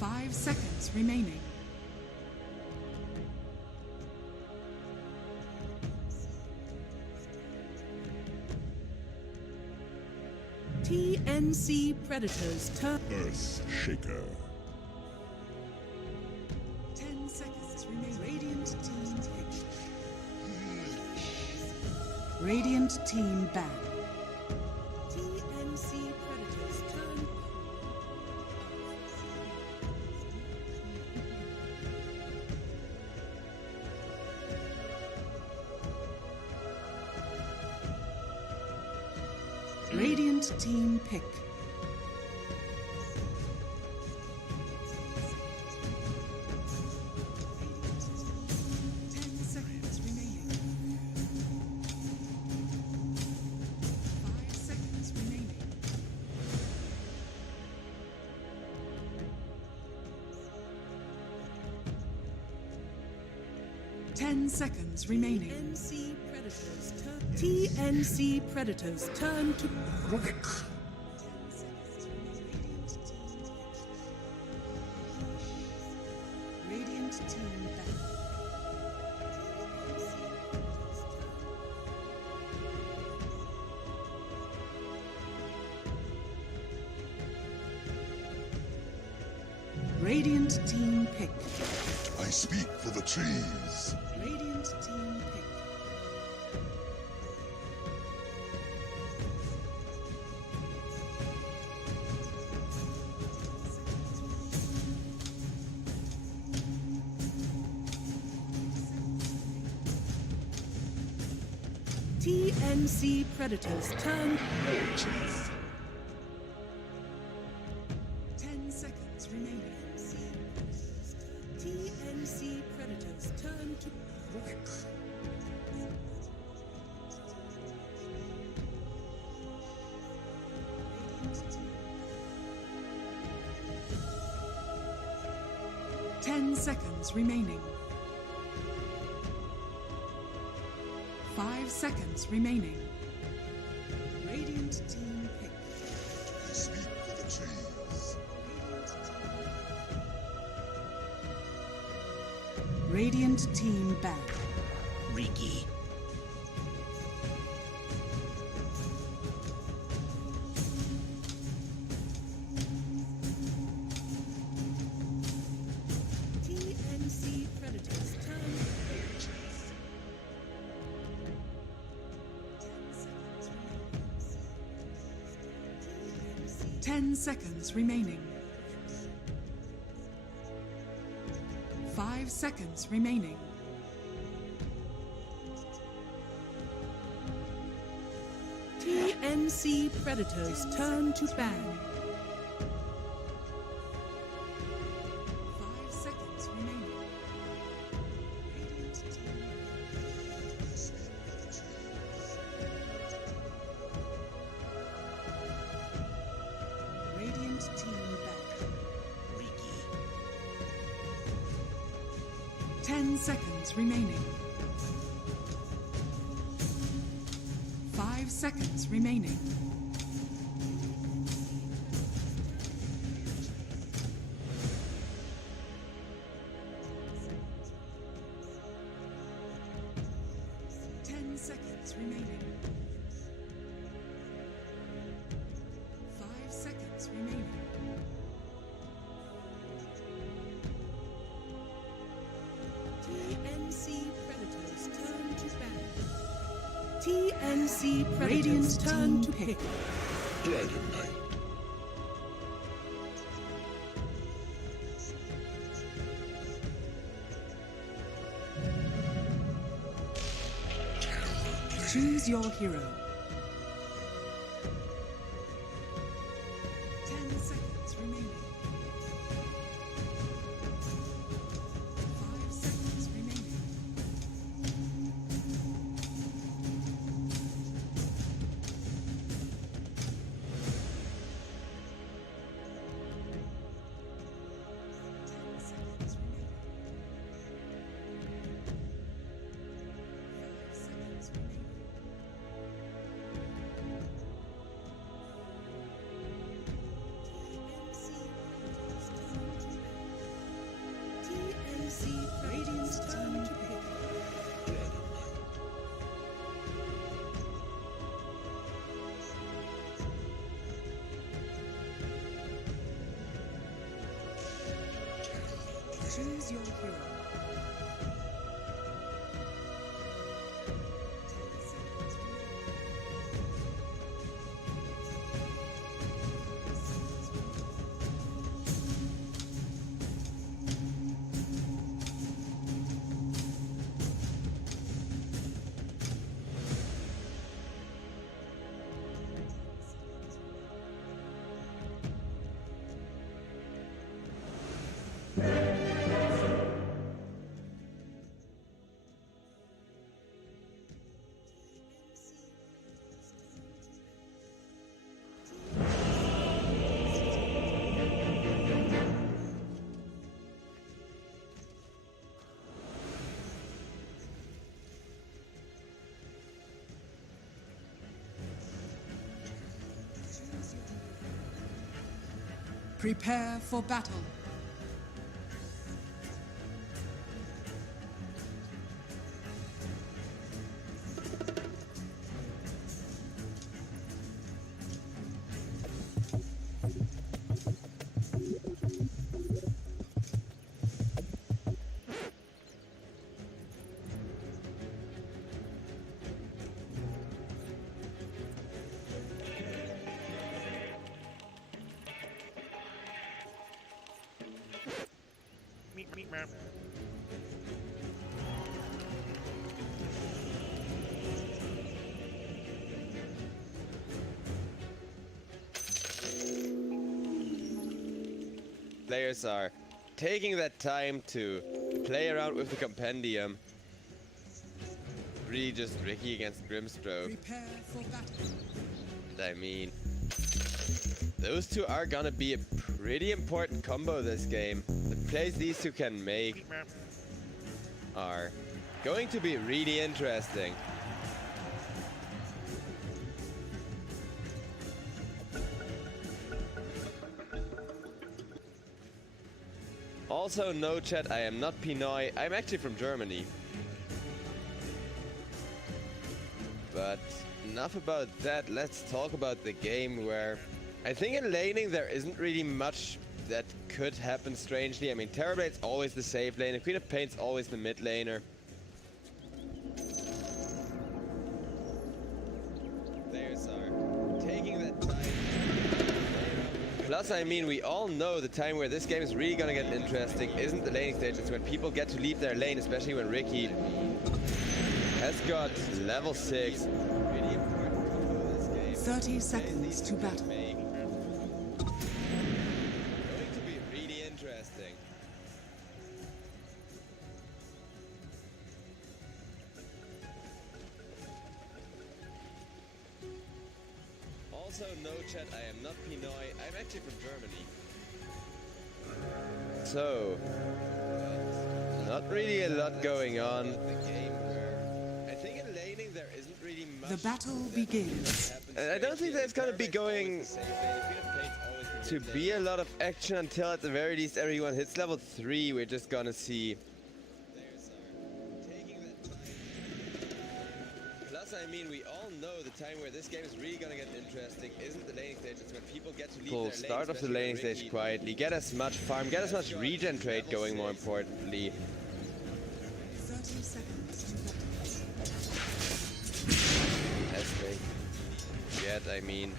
5 seconds remaining. TNC Predators turn. Earth Shaker. 10 seconds remain. Radiant team pick. Radiant team ban. TNC Predators turn. Radiant team pick. Ten seconds remaining. TNC Predators turn to. Radiant team back. Radiant team pick. I speak for the trees. Radiant team pick. TNC Predators turn. 10 seconds remaining. TNC Predators turn to. 10 seconds remaining. 5 seconds remaining. Radiant team pick. I speak for the trees. Radiant team ban. Riki. TNC Predators turn. 10 seconds remaining. 5 seconds remaining. TNC Predators turn to ban. 5 seconds remaining. Radiant team back. Riki. 10 seconds remaining. 5 seconds remaining. Seconds remaining. 5 seconds remaining. TNC Predators turn to ban. TNC Predators turn to pick. Dragon Knight. Choose your hero. 10 seconds remaining. 5 seconds remaining. Radiant's turn to pick. Choose your hero. 10 seconds Prepare for battle. Players are taking that time to play around with the compendium. Really just Ricky against Grimstroke. Prepare for battle. I mean, those two are gonna be a pretty important combo this game. The plays these two can make are going to be really interesting. Also, no chat, I am not Pinoy. I'm actually from Germany. But enough about that. Let's talk about the game, where I think in laning there isn't really much that could happen strangely. I mean, Terrorblade's always the safe lane, and Queen of Pain's always the mid laner. There's our taking that time. Plus, I mean, we all know the time where this game is really gonna get interesting isn't the laning stage. It's when people get to leave their lane, especially when Ricky has got level 6. Really important combo this game. 30 seconds to battle. Going to be really interesting. Also, no chat, I am not Pinoy. I'm actually from Germany. So, not really a lot going on. I think in laning there isn't really much. The battle begins. And I don't think there's gonna be going to be a lot of action until at the very least everyone hits level 3. We're just gonna see. Plus, I mean, we all know the time where this game is really gonna get interesting isn't the laning stage. It's when people get to leave their lane. Start off the laning stage quietly, get as much farm, get as much regen trade going, more importantly. 30 seconds to battle. As they get, I mean,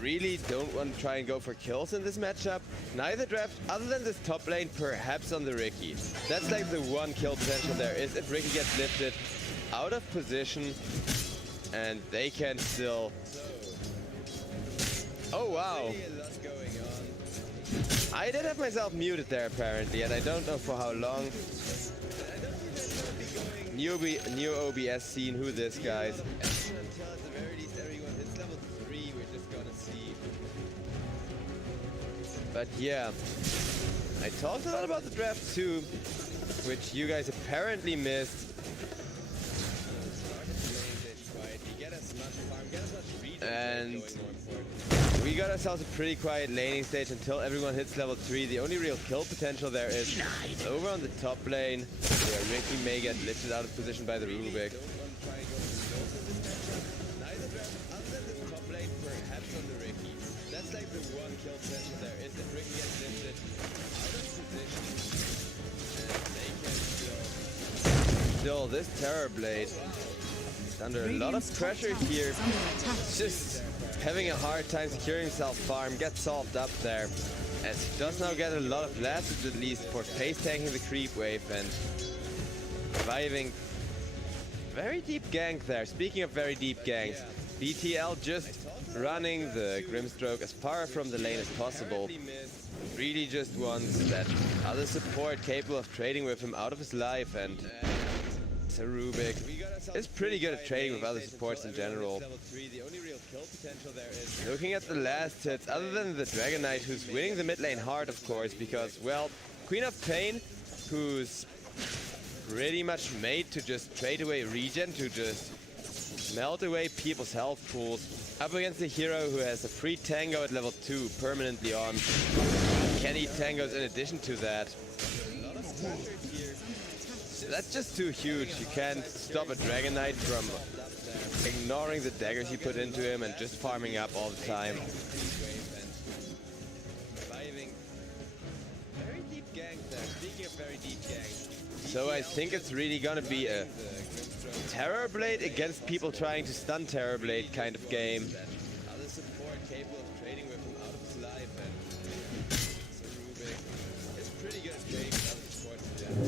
really don't want to try and go for kills in this matchup. Neither draft, other than this top lane, perhaps on the Ricky. That's like the one kill potential there is if Ricky gets lifted out of position, and they can still. Oh wow! I did have myself muted there apparently, and I don't know for how long. New OBS scene, who this guys? Until at the very least everyone hits level 3, we're just gonna see. But yeah, I talked a lot about the draft too, which you guys apparently missed. And we got ourselves a pretty quiet laning stage until everyone hits level 3. The only real kill potential there is over on the top lane, where Ricky may get lifted out of position by the Rubik. Neither draft other than the top lane, perhaps on the Ricky. That's like the one kill potential there is if Ricky gets lifted out of position, and they can still this Terrorblade under a lot of pressure here. Just having a hard time securing himself farm, gets solved up there, as he does now get a lot of lasses at least for face tanking the creep wave and surviving. Very deep gank there. Speaking of very deep ganks, BTL just running the Grimstroke as far from the lane as possible. Really just wants that other support capable of trading with him out of his life, and Rubik is pretty good at trading with other supports in general. Looking at the last hits, other than the Dragon Knight, who's winning the mid lane hard, of course, because, well, Queen of Pain, who's pretty much made to just trade away regen, to just melt away people's health pools, up against a hero who has a free tango at level 2 permanently on. Can eat tangos in addition to that. That's just too huge. You can't stop a Dragon Knight from ignoring the daggers you put into him and just farming up all the time. Very deep gank there. Speaking of very deep ganks. So I think it's really gonna be a Terrorblade against people trying to stun Terrorblade kind of game. Other support capable of trading with him out of his life, and Rubik is pretty good at trading with other supports in general.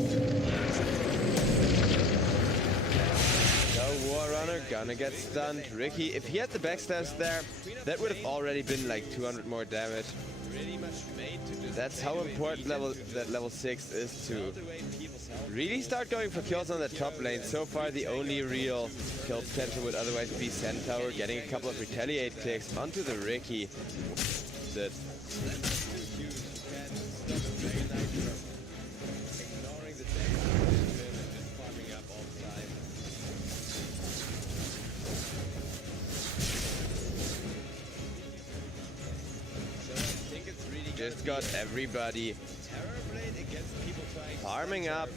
War Runner gonna get stunned. Ricky, if he had the backstabs there, that would have already been like 200 more damage. That's how important level 6 is to really start going for kills on the top lane. So far, the only real kill potential would otherwise be Centaur getting a couple of retaliate clicks onto the Ricky. That just got everybody farming up.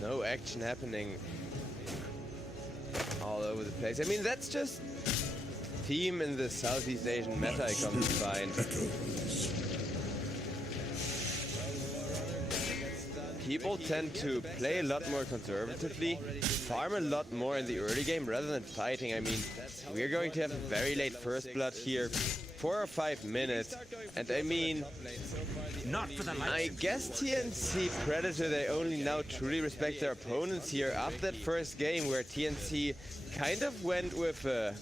No action happening all over the place. I mean, that's just theme in the Southeast Asian meta I come to find. People tend to play a lot more conservatively, farm a lot more in the early game rather than fighting. I mean, we're going to have a very late first blood here. 4 or 5 minutes, and I mean, not for the I guess TNC Predator, they only now truly respect their opponents here after that first game where TNC kind of went with a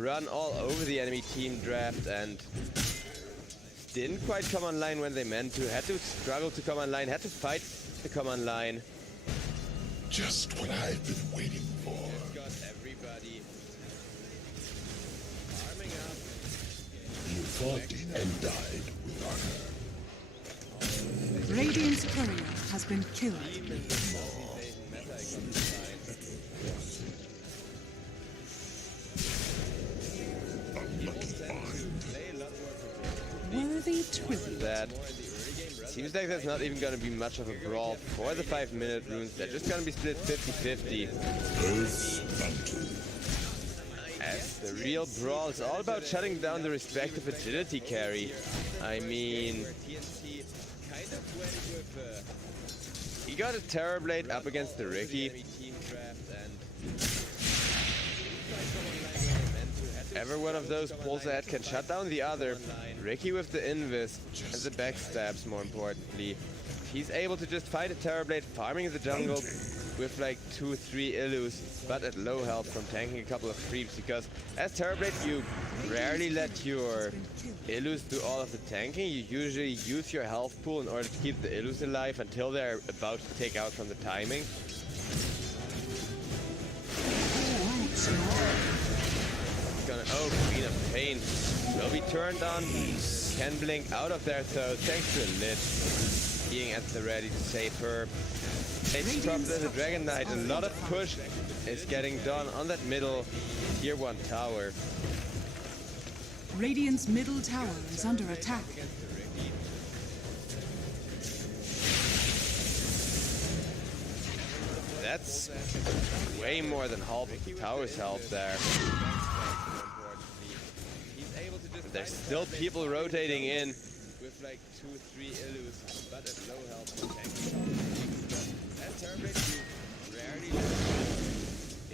run all over the enemy team draft and didn't quite come online when they meant to, had to struggle to come online, had to fight to come online. Just what I've been waiting for. Got everybody. You fought and died with honor. Radiant's courier has been killed. Worthy tribute. That seems like there's not even going to be much of a brawl for the 5-minute runes. They're just going to be split 50-50. As the real brawl is all about shutting down the respective agility carry. I mean, he got a Terrorblade up against the Ricky. Ever one of those pulls ahead can shut down the other. Ricky with the invis and the backstabs, more importantly. He's able to just fight a Terrorblade, farming in the jungle with like 2-3 Illus, but at low health from tanking a couple of creeps, because as Terrorblade you rarely let your Illus do all of the tanking. You usually use your health pool in order to keep the Illus alive until they're about to take out from the timing. Queen of Pain will be turned on. Can blink out of there though, thanks to Lich being at the ready to save her. It's dropped as a Dragon Knight. A lot of push is getting done on that middle tier 1 tower. Radiant's middle tower is under attack. That's way more than half of the tower's health there. There's still people rotating in with like 2-3 Illus, but at low health. As Terrorblade, you rarely let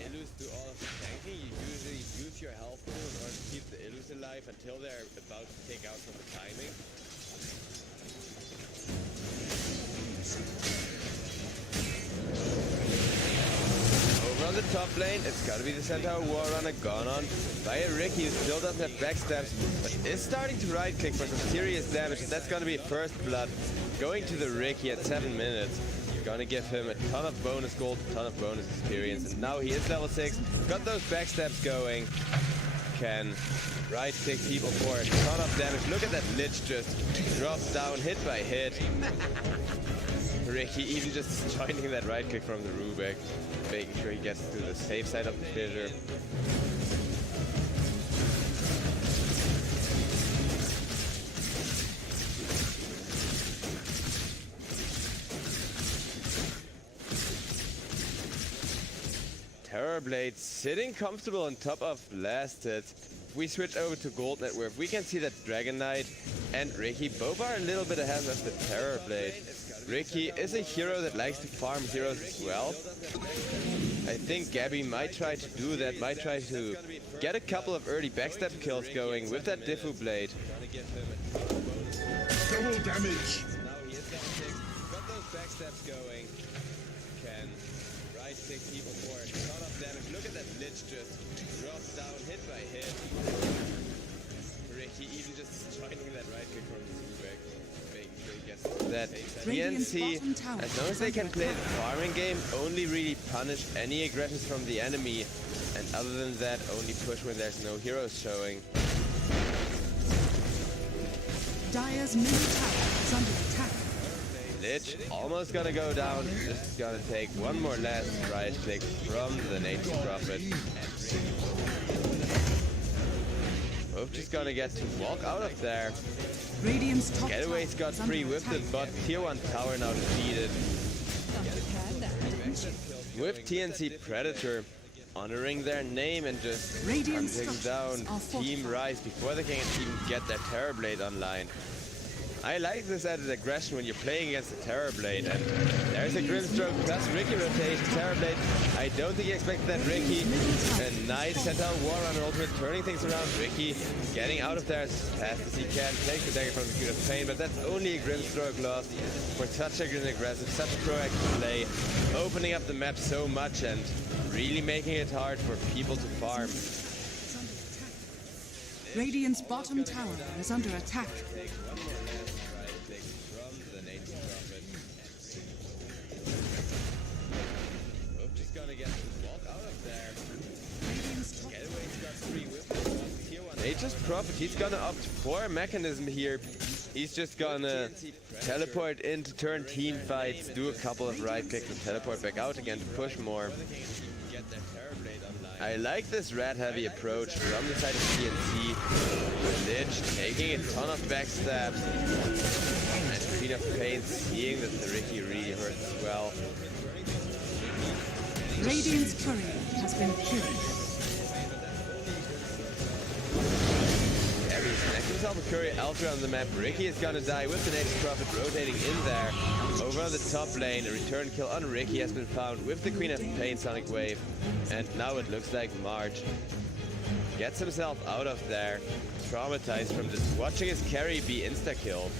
Illus do all of the tanking. You usually use your health pool in order to keep the Illus alive until they're about to take out from the timing. On the top lane, it's gotta be the Centaur Warrunner gone on by a Ricky who still doesn't have backstabs, but is starting to right click for some serious damage. And that's gonna be first blood going to the Ricky at 7 minutes. Gonna give him a ton of bonus gold, a ton of bonus experience, and now he is level 6. Got those backstabs going. Can right click people for a ton of damage. Look at that Lich just drop down hit by hit. Ricky even just joining that right click from the Rubik, making sure he gets to the safe side of the fissure. Terrorblade sitting comfortable on top of Blasted. If we switch over to Gold Net Worth, we can see that Dragon Knight and Ricky both are a little bit ahead of the Terrorblade. Ricky is a hero that likes to farm heroes as well. I think Gabby might try to do that, might try to get a couple of early backstab kills going with that Diffu Blade. Double damage! Now he is level 6, got those backstabs going. Can right click people for a ton of damage. Look at that Lich just drop down hit by hit. he even just joining that right click from Zubek, making sure he gets that TNC, as long as they can play the farming game, only really punish any aggressions from the enemy, and other than that, only push when there's no heroes showing. Dire's middle tower is under attack. Lich almost gonna go down, just gonna take one more last right click from the nature prophet. Both just gonna get to walk out of there. Radiant's top Getaway's got tower is free under with the attack. bot, tier 1 tower now defeated. With TNC Predator honoring their name and just Radiant hunting structures down are Team fortified. Rise before they can even get their Terrorblade online. I like this added aggression when you're playing against the Terrorblade, and there's a Grimstroke plus Ricky rotation. Terrorblade, I don't think he expected that Ricky. A nice Centaur War Runner ultimate turning things around. Ricky getting out of there as fast as he can, takes the dagger from the Queen of Pain, but that's only a Grimstroke loss for such a good aggressive, such a proactive play, opening up the map so much and really making it hard for people to farm. Radiant's bottom tower is under attack. Nature's Prophet, he's gonna opt for a mechanism here. He's just gonna teleport in to turn team fights, do a couple of right clicks and teleport back out again to push more. I like this rat heavy approach from the side of TNC. Lich taking a ton of backstabs. And Queen of Pain seeing that the Ricky really hurts as well. Radiant's courier has been killed. He's connecting himself with Courier elsewhere on the map. Ricky is gonna die with the Nature's Prophet rotating in there. Over on the top lane, a return kill on Ricky has been found with the Queen of Pain Sonic Wave. And now it looks like March gets himself out of there, traumatized from just watching his carry be insta-killed.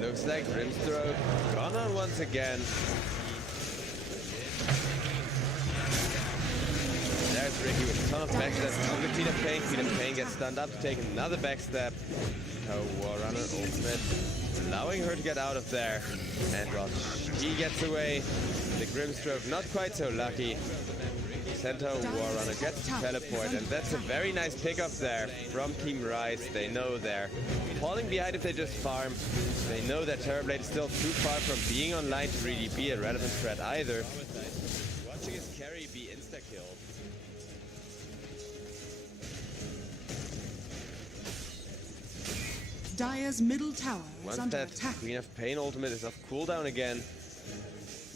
Looks like Grimstroke gone on once again. There's Ricky with a ton of backstabs on the Queen of Pain. Queen of Pain gets stunned up to take another backstab. War Runner ultimate, allowing her to get out of there. And while she gets away, the Grimstroke not quite so lucky. Centaur War Runner gets to teleport, and that's a very nice pickup there from Team Rise. They know they're falling behind if they just farm. They know that Terrorblade is still too far from being online to really be a relevant threat either. Watching his carry be insta-killed. Dire's middle tower is Once under that attack. Queen of Pain ultimate is off cooldown again,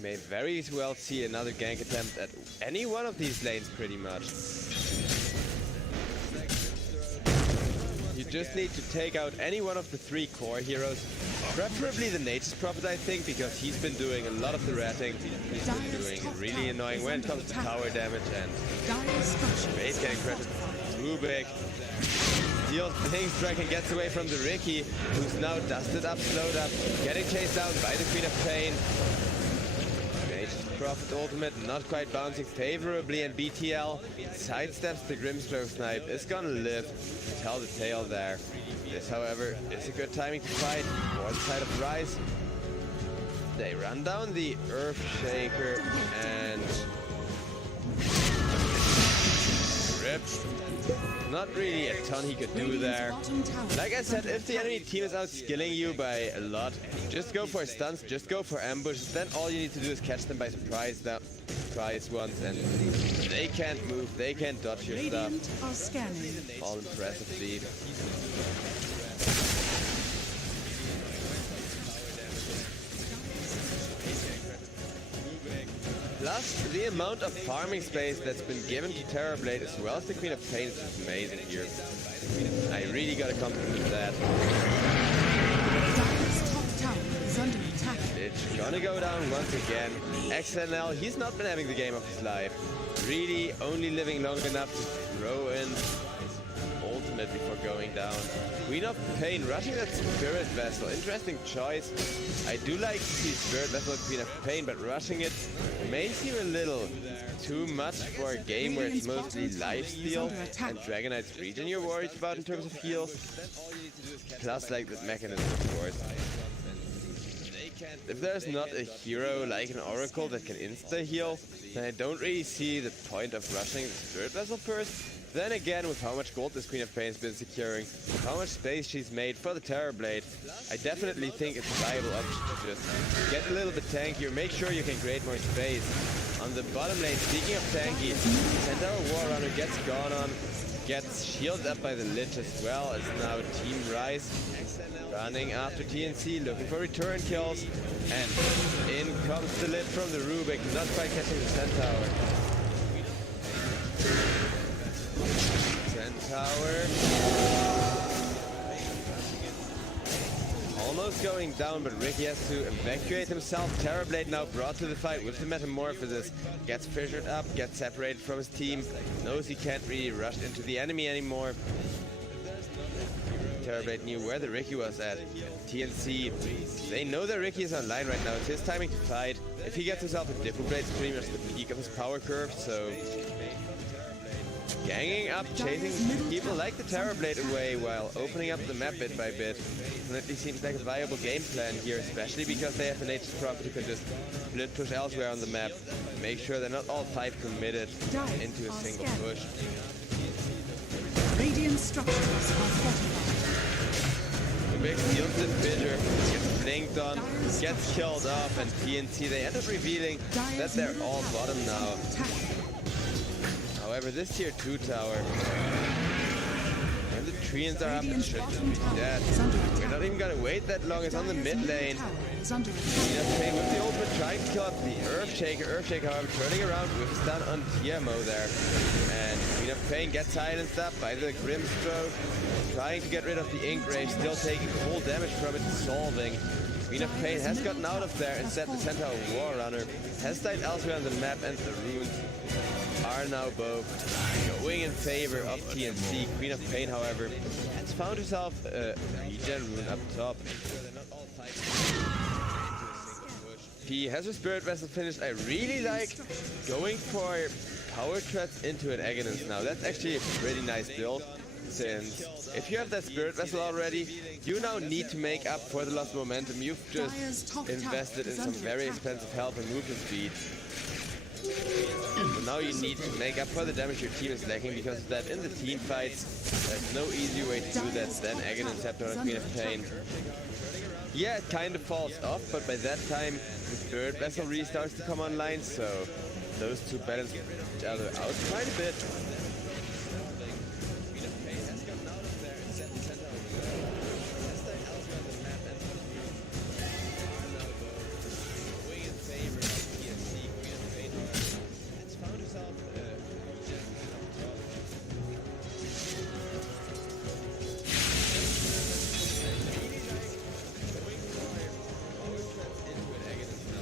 may very well see another gank attempt at any one of these lanes pretty much. You just need to take out any one of the 3 core heroes, preferably the Nature's Prophet, I think, because he's been doing a lot of the ratting. He's been doing really annoying when it comes to tower damage, and base getting pressured too big. Deals Ping Strike and gets away from the Ricky, who's now dusted up, slowed up, getting chased down by the Queen of Pain. Prophet ultimate not quite bouncing favorably, and BTL sidesteps the Grimstroke snipe. Is gonna live to tell the tale there. This, however, is a good timing to fight for the side of Rise. They run down the Earth Shaker and rip. Not really a ton he could do there. Like I said, if the enemy team is outskilling you by a lot, just go for stunts, just go for ambushes. Then all you need to do is catch them by surprise once, and they can't move, they can't dodge your stuff. Are scanning. All impressively. Plus, the amount of farming space that's been given to Terrorblade as well as the Queen of Pain is just amazing here. I really gotta compliment that. Dire's top tower is under attack. It's gonna go down once again. XNL, he's not been having the game of his life. Really only living long enough to throw in his ultimate ultimate before going down. Queen of Pain rushing that Spirit Vessel. Interesting choice. I do like to see Spirit Vessel and Queen of Pain, but rushing it may seem a little too much for a game where it's mostly lifesteal and Dragonite's region you're worried about in terms of heals. Plus, like, the mechanism, of course. If there's not a hero like an Oracle that can insta-heal, then I don't really see the point of rushing the Spirit Vessel first. Then again, with how much gold this Queen of Pain has been securing, with how much space she's made for the Terrorblade, I definitely think it's a viable option to just get a little bit tankier, make sure you can create more space. On the bottom lane, speaking of tanky, Centaur War Runner gets gone on, gets shielded up by the Lich as well, as now Team Rise running after TNC, looking for return kills, and in comes the Lich from the Rubik, not quite catching the Centaur. Almost going down, but Ricky has to evacuate himself. Terrorblade now brought to the fight with the Metamorphosis. Gets fissured up, gets separated from his team. Knows he can't really rush into the enemy anymore. Terrorblade knew where the Ricky was at. TNC, they know that Ricky is online right now. It's his timing to fight. If he gets himself a Different Blade Scream, that's the peak of his power curve, so... Ganging up, chasing people like the Terrorblade away while opening up the map bit by bit. Definitely seems like a viable game plan here, especially because they have an Aegis Prop who can just split push elsewhere on the map. Make sure they're not all 5 committed into a single push. Radiant structures are fortified. Rubik steals the Fissure, gets blinked on, gets killed off, and TNC, they end up revealing that they're all bottom now. However, this tier 2 tower, and the Treants are up and should just be dead. We're not even gonna wait that long, it's on the mid lane. Pain with the ultimate trying to kill up the Earthshaker. Earthshaker, however, turning around with a stun on Tiamo there. And Queen of Pain gets silenced up by the Grimstroke. Trying to get rid of the Ink Ray, still taking full damage from it, solving. Queen of Pain has gotten out of there. Instead, the Centaur War Runner has died elsewhere on the map, and the runes are now both going in favor of TNC. Queen of Pain, however, has found herself a regen rune up top. He has a Spirit Vessel finished. I really like going for power treads into an Aghanim now. That's actually a pretty nice build, since if you have that Spirit Vessel already, you now need to make up for the lost momentum. You've just invested in some very expensive health and movement speed. So now you need to make up for the damage your team is lacking, because of that in the team fights, there's no easy way to do that than Aghanim Scepter and Queen of Pain. Yeah, it kind of falls off, but by that time, the Spirit Vessel restarts to come online, so those two balance each other out quite a bit.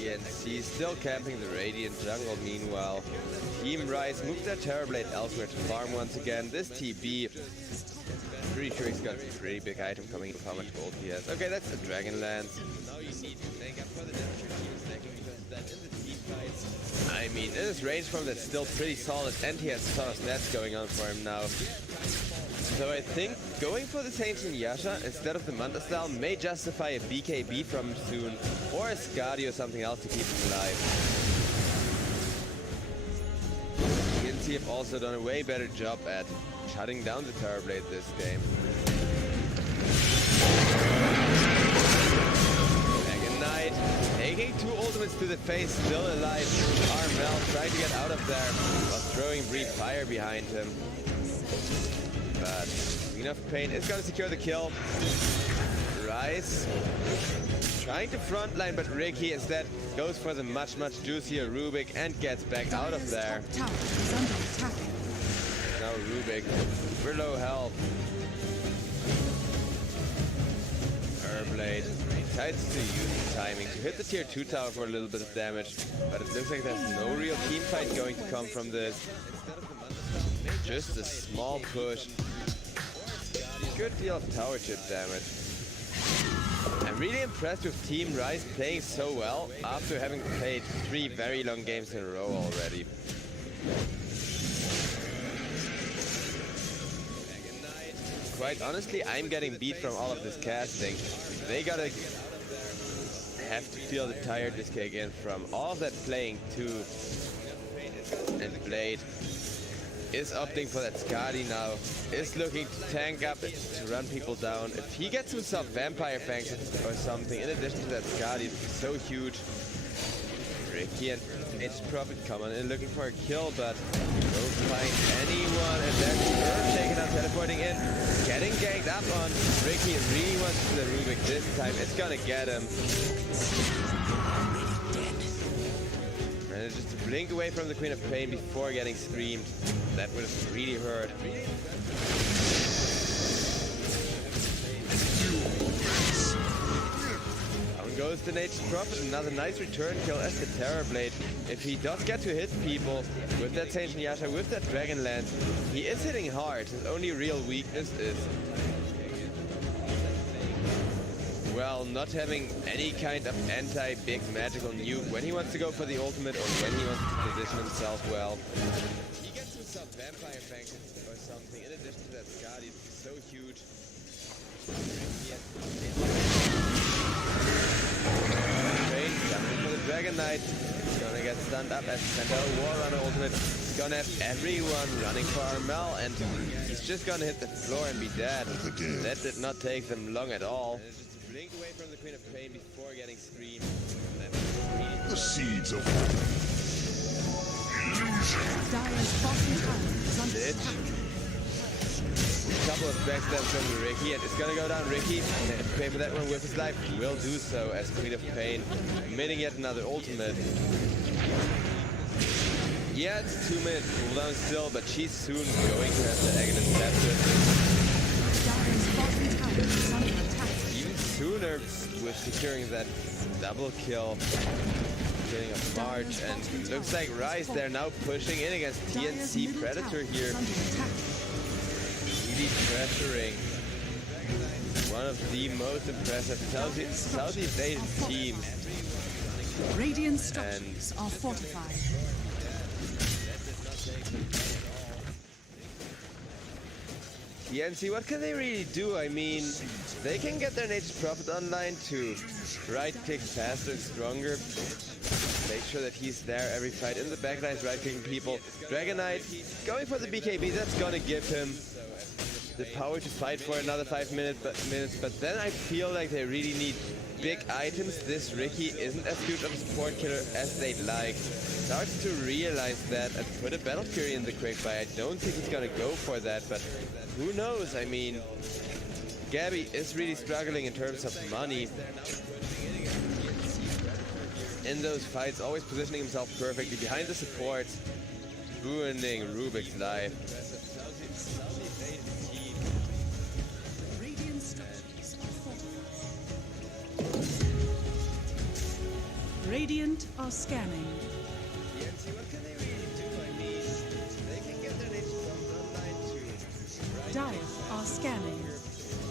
TNC still camping the Radiant jungle meanwhile. Team Rise moved their Terrorblade elsewhere to farm once again. This TB, pretty sure he's got a pretty big item coming with how much gold he has. Okay, that's the Dragonlance. I mean, in his range from that's still pretty solid, and he has a ton of stats going on for him now. So I think going for this Ancient Yasha instead of the Manta style may justify a BKB from him soon, or a Skadi or something else to keep him alive. TNC have also done a way better job at shutting down the Terrorblade this game. Knight taking 2 ultimates to the face, still alive. Armel trying to get out of there while throwing brief fire behind him. But Queen of Pain is going to secure the kill. Rise trying to frontline, but Ricky instead goes for the much juicier Rubik and gets back out of there. Now Rubik, super low health. Blade decides to use the timing to hit the tier 2 tower for a little bit of damage, but it looks like there's no real team fight going to come from this. Just a small push. good deal of tower chip damage. I'm really impressed with Team Rise playing so well after having played 3 very long games in a row already. Quite honestly, I'm getting beat from all of this casting. They gotta have to feel the tiredness kick in from all of that playing too. And Blade is opting for that Skadi now, is looking to tank up, to run people down. If he gets himself Vampire Fangs or something, in addition to that Skadi, it's so huge. Ricky and H Prophet coming in looking for a kill, but don't find anyone, and there's Earth taken out, teleporting in, getting ganked up on. Ricky really wants to the Rubik this time, it's gonna get him. And just to blink away from the Queen of Pain before getting screamed, that would have really hurt. Down goes the Nate's Prophet, another nice return kill as the Terror Blade. If he does get to hit people with that Saint Yasha, with that Dragon Lance, he is hitting hard. His only real weakness is, well, not having any kind of anti-big magical nuke when he wants to go for the ultimate or when he wants to position himself well. He gets himself Vampire Fangs or something, in addition to that Skadi, it's so huge. Train coming for the Dragon Knight. He's gonna get stunned up as Centaur War Runner ultimate. He's gonna have everyone running for Armel, and he's just gonna hit the floor and be dead. That did not take them long at all. Blink away from the Queen of Pain before getting screamed. The seeds of Dire's bottom tower is under attack. A couple of backstabs from Ricky, and it's gonna go down. Ricky, and to pay for that one with his life, will do so as Queen of Pain, committing yet another ultimate. Yeah, it's 2 minutes cooldown still, but she's soon going to have the Aghanim Scepter. Dire's bottom tower is under attack. Sooner with securing that double kill, getting a March, and looks like Rise, they're now pushing in against TNC Predator here. Really pressuring one of the most impressive Southeast Asian teams. Radiant structures are fortified. TNC, what can they really do? I mean, they can get their Nature's Prophet online to right-click faster and stronger. Make sure that he's there every fight in the backlines, right-clicking people. Dragon Knight going for the BKB, that's gonna give him the power to fight for another 5 minutes, but then I feel like they really need big items. This Ricky isn't as huge of a support killer as they'd like. Starts to realize that and put a Battle Fury in the quickfire. I don't think he's gonna go for that, but who knows? I mean, Gabby is really struggling in terms of money in those fights, always positioning himself perfectly behind the supports, ruining Rubik's life. Radiant structures are fortified. Radiant are scanning. What can they really do? I mean, they can get their Nature's Prophet online too. Dire are scanning.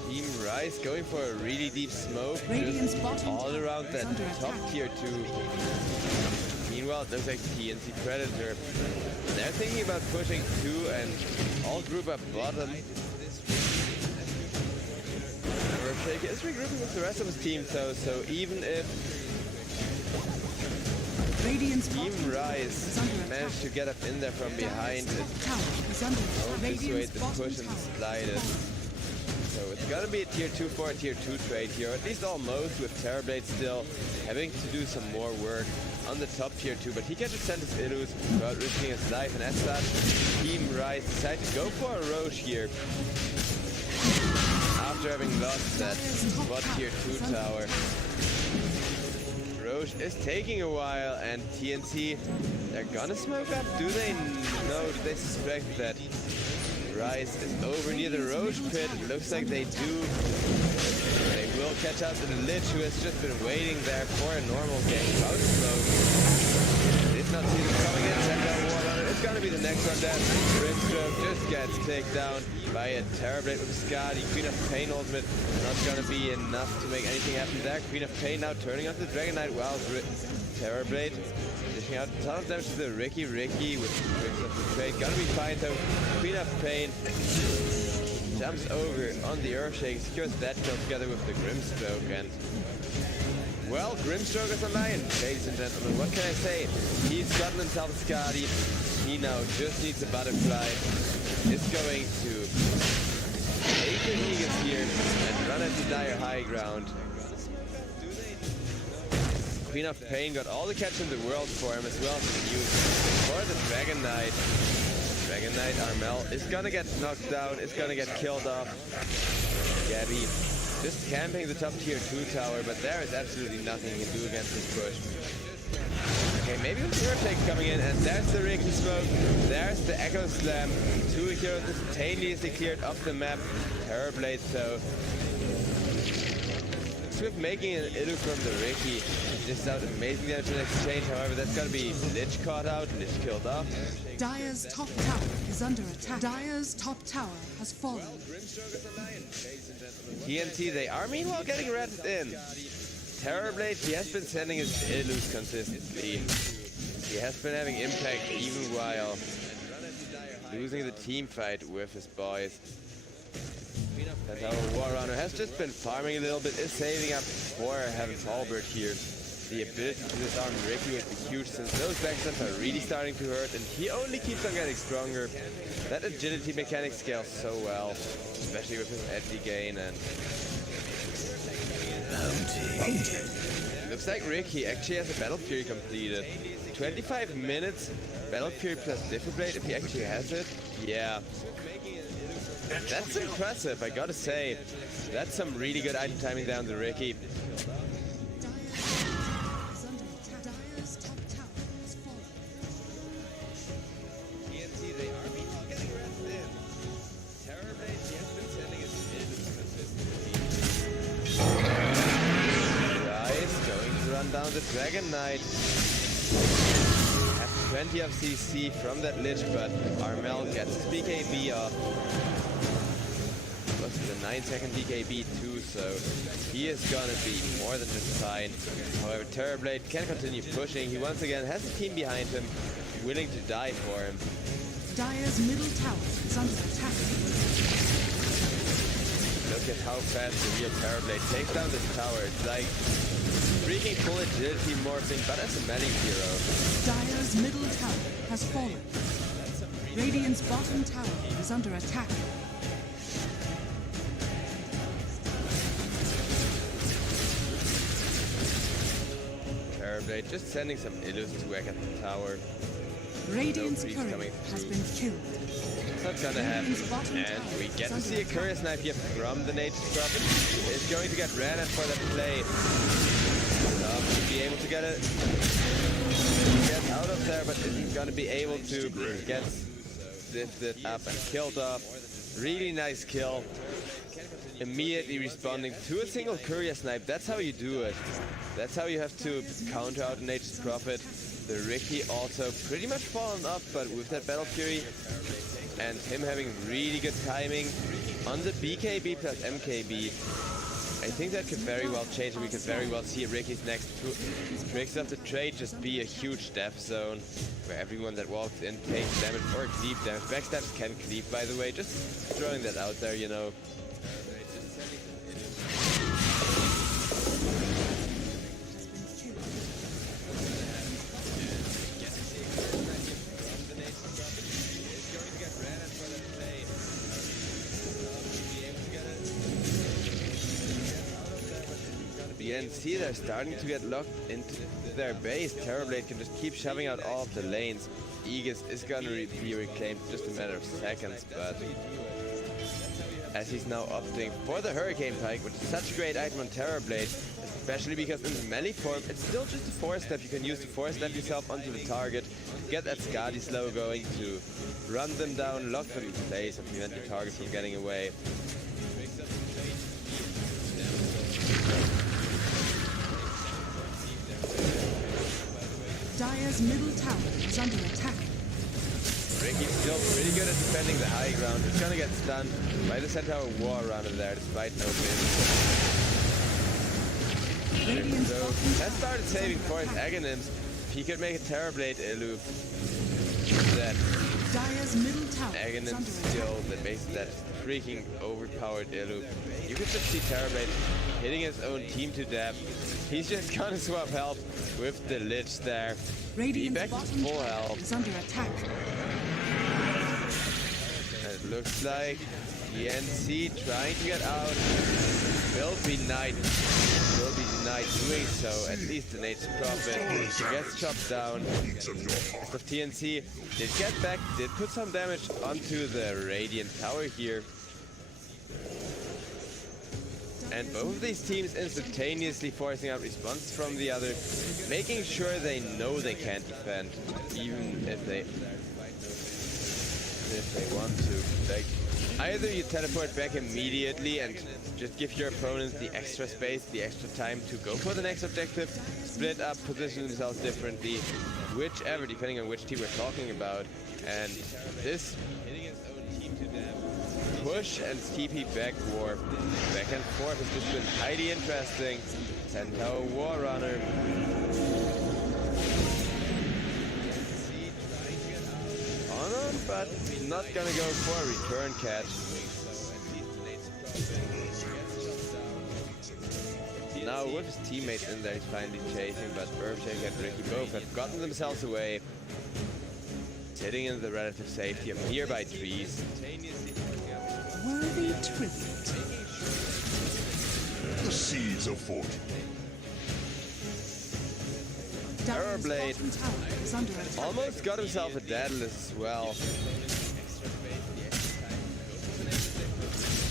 Team Rise going for a really deep smoke, Radiant's just bottom all tower around is that under top attack. tier 2. Meanwhile, it looks like TNC Predator. They're thinking about pushing 2 and all group up bottom. Shake is regrouping with the rest of his team though, so even if Radiant's Team bottom tower Rise is under attack. managed to get up in there from behind, Dire's it top tower is under attack. won't dissuade Radiant's the bottom push and the tower slide it. So it's gonna be a tier 2 for a tier 2 trade here, at least almost, with Terrorblade still having to do some more work on the top tier 2, but he can just send his Illus without risking his life, and as such, Team Rise decided to go for a Roche here. After having lost that spot tier 2 tower. Roche is taking a while, and TNC, they're gonna smoke up? Do they know? Do they suspect that Rise is over near the Roche pit? It looks like they do. They will catch up to the Lich, who has just been waiting there for a normal gank. Out smoke. Did not see them coming in. Centaur War Runner is gonna be the next one then. Grimstroke just gets taken down by a Terrorblade with Skadi. Queen of Pain ultimate not gonna be enough to make anything happen there. Queen of Pain now turning onto the Dragon Knight. Wow, Terrorblade dishing out a ton of damage to the Ricky with Tricks of the Trade. Gonna be fine though. Queen of Pain jumps over on the Earthshake, secures that kill together with the Grimstroke, and well, Grimstroke is online, ladies and gentlemen. What can I say? He's gotten himself a Skadi. He now just needs a butterfly. Is going to take the Aegis here and run into dire high ground. Queen of Pain got all the catch in the world for him, as well as the use for the Dragon Knight. Dragon Knight Armel is gonna get knocked down, is gonna get killed off. Gabby just camping the top tier 2 tower, but there is absolutely nothing he can do against this push. Okay, maybe with the Earthshake coming in, and there's the Ricky Smoke, there's the Echo Slam. 2 heroes instantaneously cleared off the map. Terrorblade though. Swift making an Illu from the Ricky. Just out amazing damage in exchange, however that's gotta be Lich caught out, Lich killed off. Dire's top tower is under attack. Dire's top tower has fallen. TNC, they are meanwhile getting ratted in. Terrorblade, he has been sending his Illus consistently. He has been having impact even while losing the team fight with his boys. That's how Warrunner has just been farming a little bit, is saving up for Heaven's Halberd here. The ability to disarm Ricky would be huge, since those backstabs are really starting to hurt, and he only keeps on getting stronger. That agility mechanic scales so well, especially with his edgy gain, and looks like Ricky actually has a Battle Fury completed. 25 minutes, Battle Fury plus Differblade if he actually has it. Yeah. That's impressive, I gotta say. That's some really good item timing down the Ricky. Down the Dragon Knight. Has plenty of CC from that Lich, but Armel gets his BKB off. Plus the 9-second BKB too, so he is gonna be more than just fine. However, Terrorblade can continue pushing. He once again has a team behind him, willing to die for him. Dire's middle tower is under attack. Look at how fast the real Terrorblade takes down this tower. It's like freaking full agility morphing, but as a melee hero. Dire's middle tower has fallen. Radiant's bottom tower is under attack. Terrorblade just sending some Illus to whack at the tower. Radiant's No courier has been killed. It's not gonna happen. And we get to see a courier snipe here from the Nature's Prophet. Is going to get ran at for that play. To be able to get out of there, but isn't gonna be able to get lifted up and killed off. Really nice kill. Immediately responding to a single courier snipe. That's how you do it. That's how you have to counter out a Nature's Prophet. The Ricky also pretty much fallen off, but with that Battle Fury and him having really good timing on the BKB plus MKB, I think that could very well change, and we could very well see Ricky's next Tricks of the Trade just be a huge death zone, where everyone that walks in takes damage or cleave damage. Backstabs can cleave, by the way, just throwing that out there, you know. TNC, they're starting to get locked into their base. Terrorblade can just keep shoving out all of the lanes. Aegis is gonna be reclaimed in just a matter of seconds, but as he's now opting for the Hurricane Pike, which is such a great item on Terrorblade, especially because in the melee form, it's still just a 4-step. You can use the 4-step yourself onto the target, get that Skadi slow going to run them down, lock them in place, and prevent your target from getting away. Dire's middle tower is under attack. Ricky's still pretty good at defending the high ground. He's gonna get stunned by the Centaur War Runner there, despite no win. So, has started saving for his Aghanims. He could make a Terrorblade Illu. That Aghanim skill that makes that freaking overpowered Illu. You could just see Terrorblade hitting his own team to death. He's just gonna swap health with the Lich there. Be back to full health. Is under attack. And it looks like TNC trying to get out. Will be denied doing so. At least an H profit. Gets chopped down. Of TNC did get back, did put some damage onto the Radiant Tower here. And both of these teams instantaneously forcing out response from the other, making sure they know they can't defend, even if they want to. Like, either you teleport back immediately and just give your opponent the extra space, the extra time to go for the next objective, split up, position themselves differently, whichever, depending on which team we're talking about. And this push and TP back war, back and forth, has just been highly interesting. Centaur War Runner. On, but not gonna go for a return catch. Now with his teammates in there, he's finally chasing, but Earthshake and Ricky both have gotten themselves away, sitting in the relative safety of nearby trees. Worthy tribute. The seeds of fortune. Terrorblade Bottom tower is under attack. almost got himself a Daedalus as well.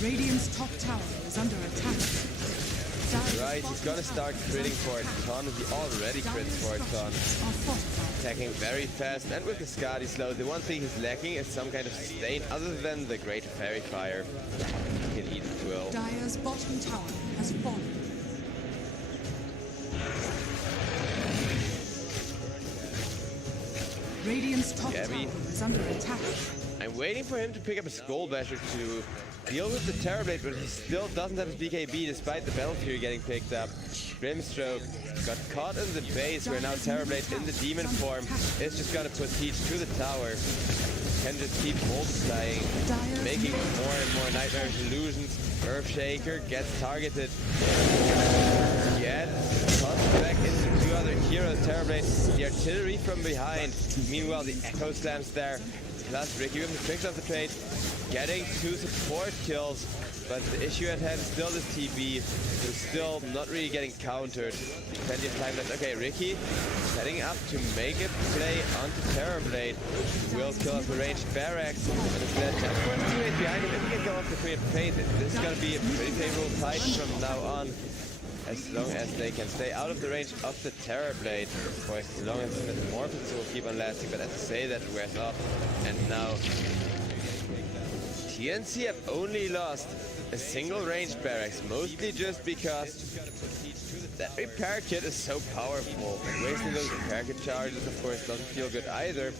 Radiant's top tower is under attack. Right, he's gonna start critting for a ton. He already crits for a ton. Attacking very fast, and with the Skadi slow, the one thing he's lacking is some kind of sustain other than the Great Fairy Fire. He can eat at will. Dire's bottom tower has fallen. Radiant's top Gabby. tower is under attack. I'm waiting for him to pick up a Skull Basher to deal with the Terrorblade, but he still doesn't have his BKB despite the Battle Fury getting picked up. Grimstroke got caught in the base where now Terrorblade in the demon form is just gonna put siege to the tower. Can just keep multiplying, making more and more nightmarish illusions. Earthshaker gets targeted. Yet tossed back into two other heroes. Terrorblade, the artillery from behind. Meanwhile, the Echo Slams there. Plus Ricky with the tricks of the trade, getting 2 support kills, but the issue at hand is still this TB, who's still not really getting countered. Plenty of time left. Okay, Ricky setting up to make a play onto Terrorblade. Will kill off the ranged barracks, but instead just for the teammate behind him. If he can go off the Queen of Pain, this is going to be a pretty favorable fight from now on. As long as they can stay out of the range of the Terrorblade, for as long as the Metamorphosis will keep on lasting, but as I say, that wears off. And now TNC have only lost a single ranged barracks, mostly just because that repair kit is so powerful. Wasting those repair kit charges, of course, doesn't feel good either,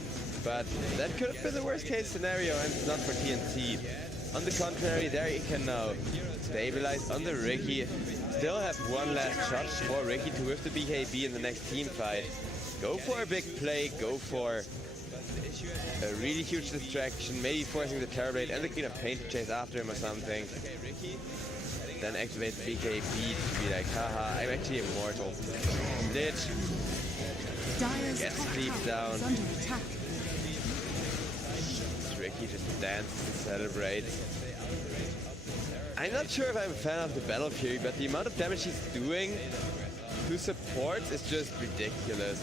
but that could have been the worst case scenario, and it's not for TNC. On the contrary, there you can now stabilize on the Ricky. Still have one last shot for Ricky to whiff the BKB in the next team fight. Go for a big play, go for a really huge distraction, maybe forcing the Terrorblade and the Queen of Pain to chase after him or something. Then activate the BKB to be like, haha, I'm actually immortal. Lich gets sleep down. Ricky just dances and celebrates. I'm not sure if I'm a fan of the Battle Fury, but the amount of damage he's doing to supports is just ridiculous.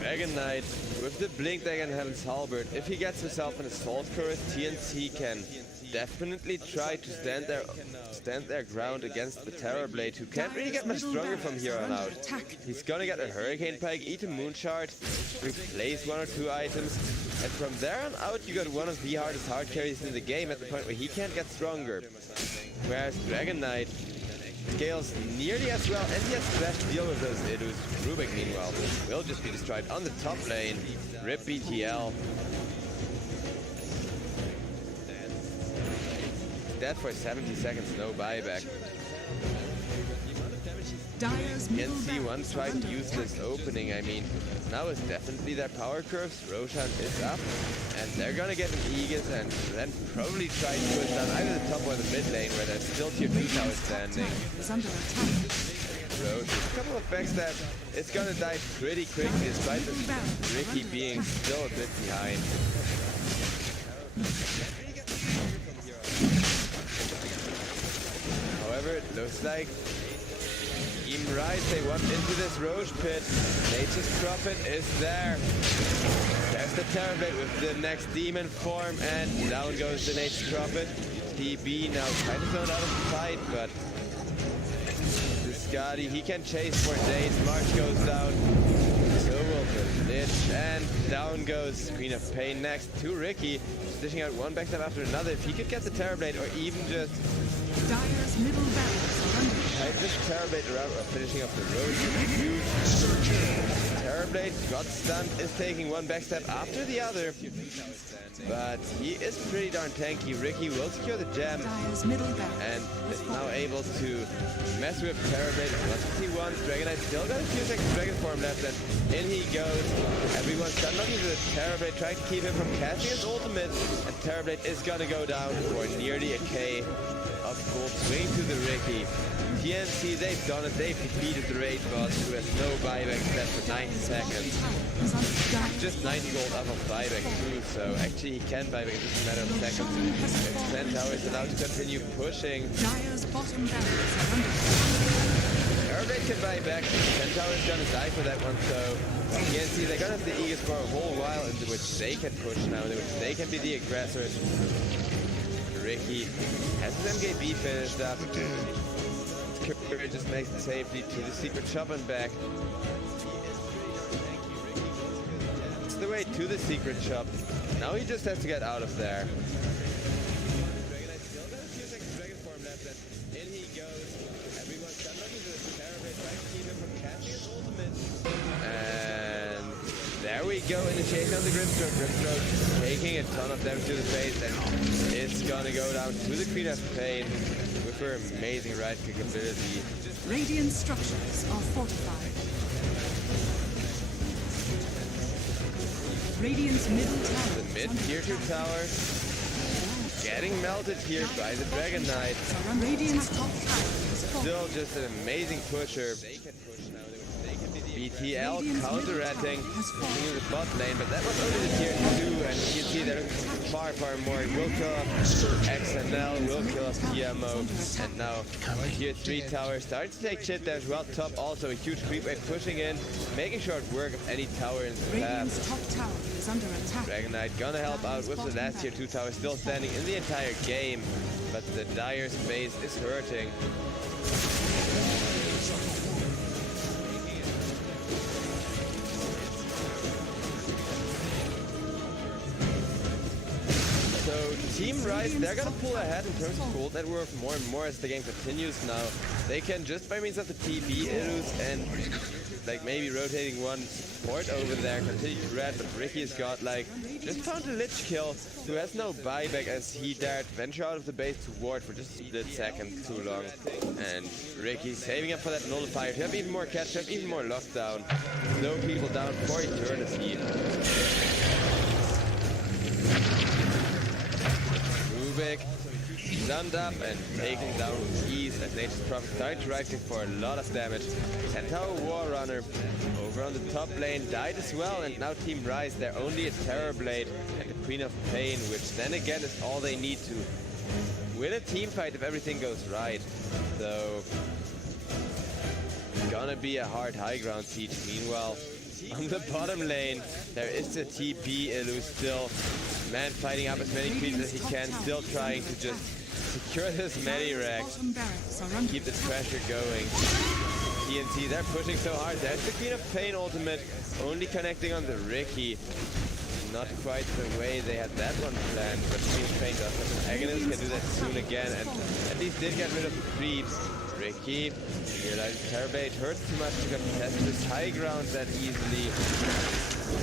Dragon Knight with the Blink Dagger and Heaven's Halberd. If he gets himself an Assault Turret, TNC can definitely try to stand their ground against the Terrorblade, who can't really get much stronger from here on out. He's gonna get a Hurricane Pike, eat a Moonshard, replace 1 or 2 items, and from there on out you got one of the hardest hard carries in the game at the point where he can't get stronger. Whereas Dragon Knight scales nearly as well, and he has flash to deal with those Idus. Rubik, meanwhile, will just be destroyed on the top lane. Rip BTL. Dead for 70 seconds, no buyback. TNC once tried to use this opening. I mean, now is definitely their power curves. Roshan is up, and they're gonna get an Aegis and then probably try to push down either the top or the mid lane where there's still tier 2 towers standing. Roche, a couple of backstabs. It's gonna die pretty quickly despite this Ricky being still a bit behind. However, it looks like Team Rise, they want into this Roche pit. Nature's Prophet is there. There's the Terrorblade with the next demon form, and down goes the Nature's Prophet. TB now kind of zoned out of the fight, but the Skadi, he can chase for days. March goes down. So will the Lich, and down goes Queen of Pain next to Ricky, dishing out one backstab after another. If he could get the Terrorblade or even just Dire's middle barracks are under just Terrorblade around or finishing off the road. Huge Terrorblade got stunned, is taking one backstab after the other. But he is pretty darn tanky. Ricky will secure the gem Dire's middle barracks. and is now able to mess with Terrorblade as much as he wants. Dragonite still got a few seconds Dragon Form left, and in he goes. Everyone's done looking for the Terrorblade, trying to keep him from casting his ultimate, and Terrorblade is gonna go down for nearly a K of gold. Swing to the Ricky. TNC, they've done it. They've defeated the raid boss, who has no buyback except for 90 seconds. Just 90 gold off of buyback too, so actually he can buyback in just a matter of seconds. 10 towers allowed to continue pushing. Dire's bottom barracks are under Terrorblade can buy back. 10 towers gonna die for that one, so TNC, they're gonna have the Aegis for a whole while into which they can push now, into which they can be the aggressors. Ricky has his MKB finished up. Courier just makes it safely to the secret shop and back. It's the way to the secret shop. Now he just has to get out of there. In he goes. Everyone's done looking for the Terrorblade, trying to keep him from catching his ultimate. And there we go, initiation of the Grimstroke. Grimstroke taking a ton of damage to the face, and it's gonna go down to the Queen of Pain with her amazing right click ability. Radiant structures are fortified. Radiant's middle tower. The mid tier 2 tower getting melted here by the Dragon Knight. Radiant's top tower is fortified. Still just an amazing pusher. BTL counter-ratting in the bot lane, but that was only the tier 2, and you can see they're looking far more. Will kill off XNL, will kill off PMO, and now tier 3 tower starts to take shit damage. Well, top also a huge creep wave pushing in, making short work of any tower in the path. Radiant's top tower is under attack. Dragon Knight gonna help out with the last tier 2 tower still standing in the entire game, but the Dire's base is hurting. Team Rise, they're gonna pull ahead in terms of gold net worth more and more as the game continues now. They can, just by means of the TB Idus and like maybe rotating one support over there, continue to red, but Ricky's got like, just found a Lich kill who has no buyback as he dared venture out of the base to ward for just a split second too long. And Ricky's saving up for that nullifier to have even more catch, to have even more lockdown. Slow people down for eternity. Rubik summed up and taken down with ease as Nature's Prophet started to right click for a lot of damage. 10 tower War Runner over on the top lane died as well, and now Team Rise, they're only a Terrorblade and the Queen of Pain, which then again is all they need to win a team fight if everything goes right. So gonna be a hard high ground siege. Meanwhile, on the bottom lane, there is the TP Elu still. Man fighting up as many creeps as he can, still trying to just secure this Medivac. Keep the pressure going. TNC, they're pushing so hard. There's the Queen of Pain ultimate, only connecting on the Ricky. Not quite the way they had that one planned, but Queen of Pain does have an Agonist, can do that soon again, and at least did get rid of the creeps. Ricky realizes Terrorblade hurts too much to contest this high ground that easily.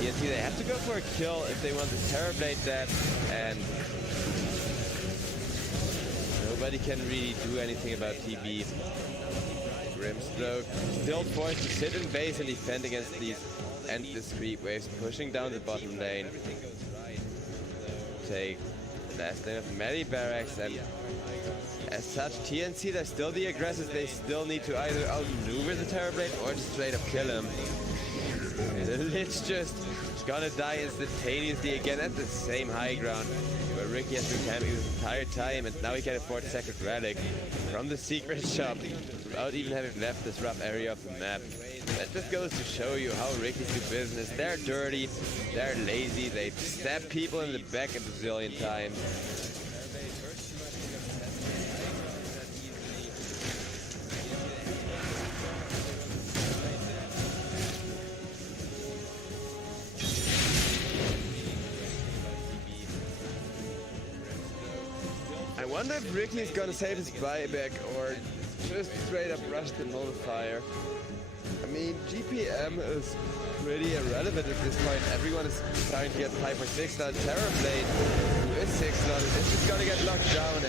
TNC, they have to go for a kill if they want the Terrorblade dead, and nobody can really do anything about TB. Grimstroke still forced to sit in base and defend against these endless creep waves, pushing down the bottom lane. Take the last lane of Medi Barracks, and as such, TNC, they're still the aggressors. They still need to either outmaneuver the Terrorblade or just straight up kill him. The Lich just gonna die instantaneously again at the same high ground where Ricky has been camping this entire time, and now he can afford Sacred Relic from the secret shop without even having left this rough area of the map. That just goes to show you how Ricky's do business. They're dirty, they're lazy, they stab people in the back a bazillion times. I wonder if Ricky is gonna save his buyback or just straight up rush the modifier. I mean, GPM is pretty irrelevant at this point. Everyone is starting to get 5 or 6 slot. Terrorblade, who is 6 slot, is just gonna get locked down.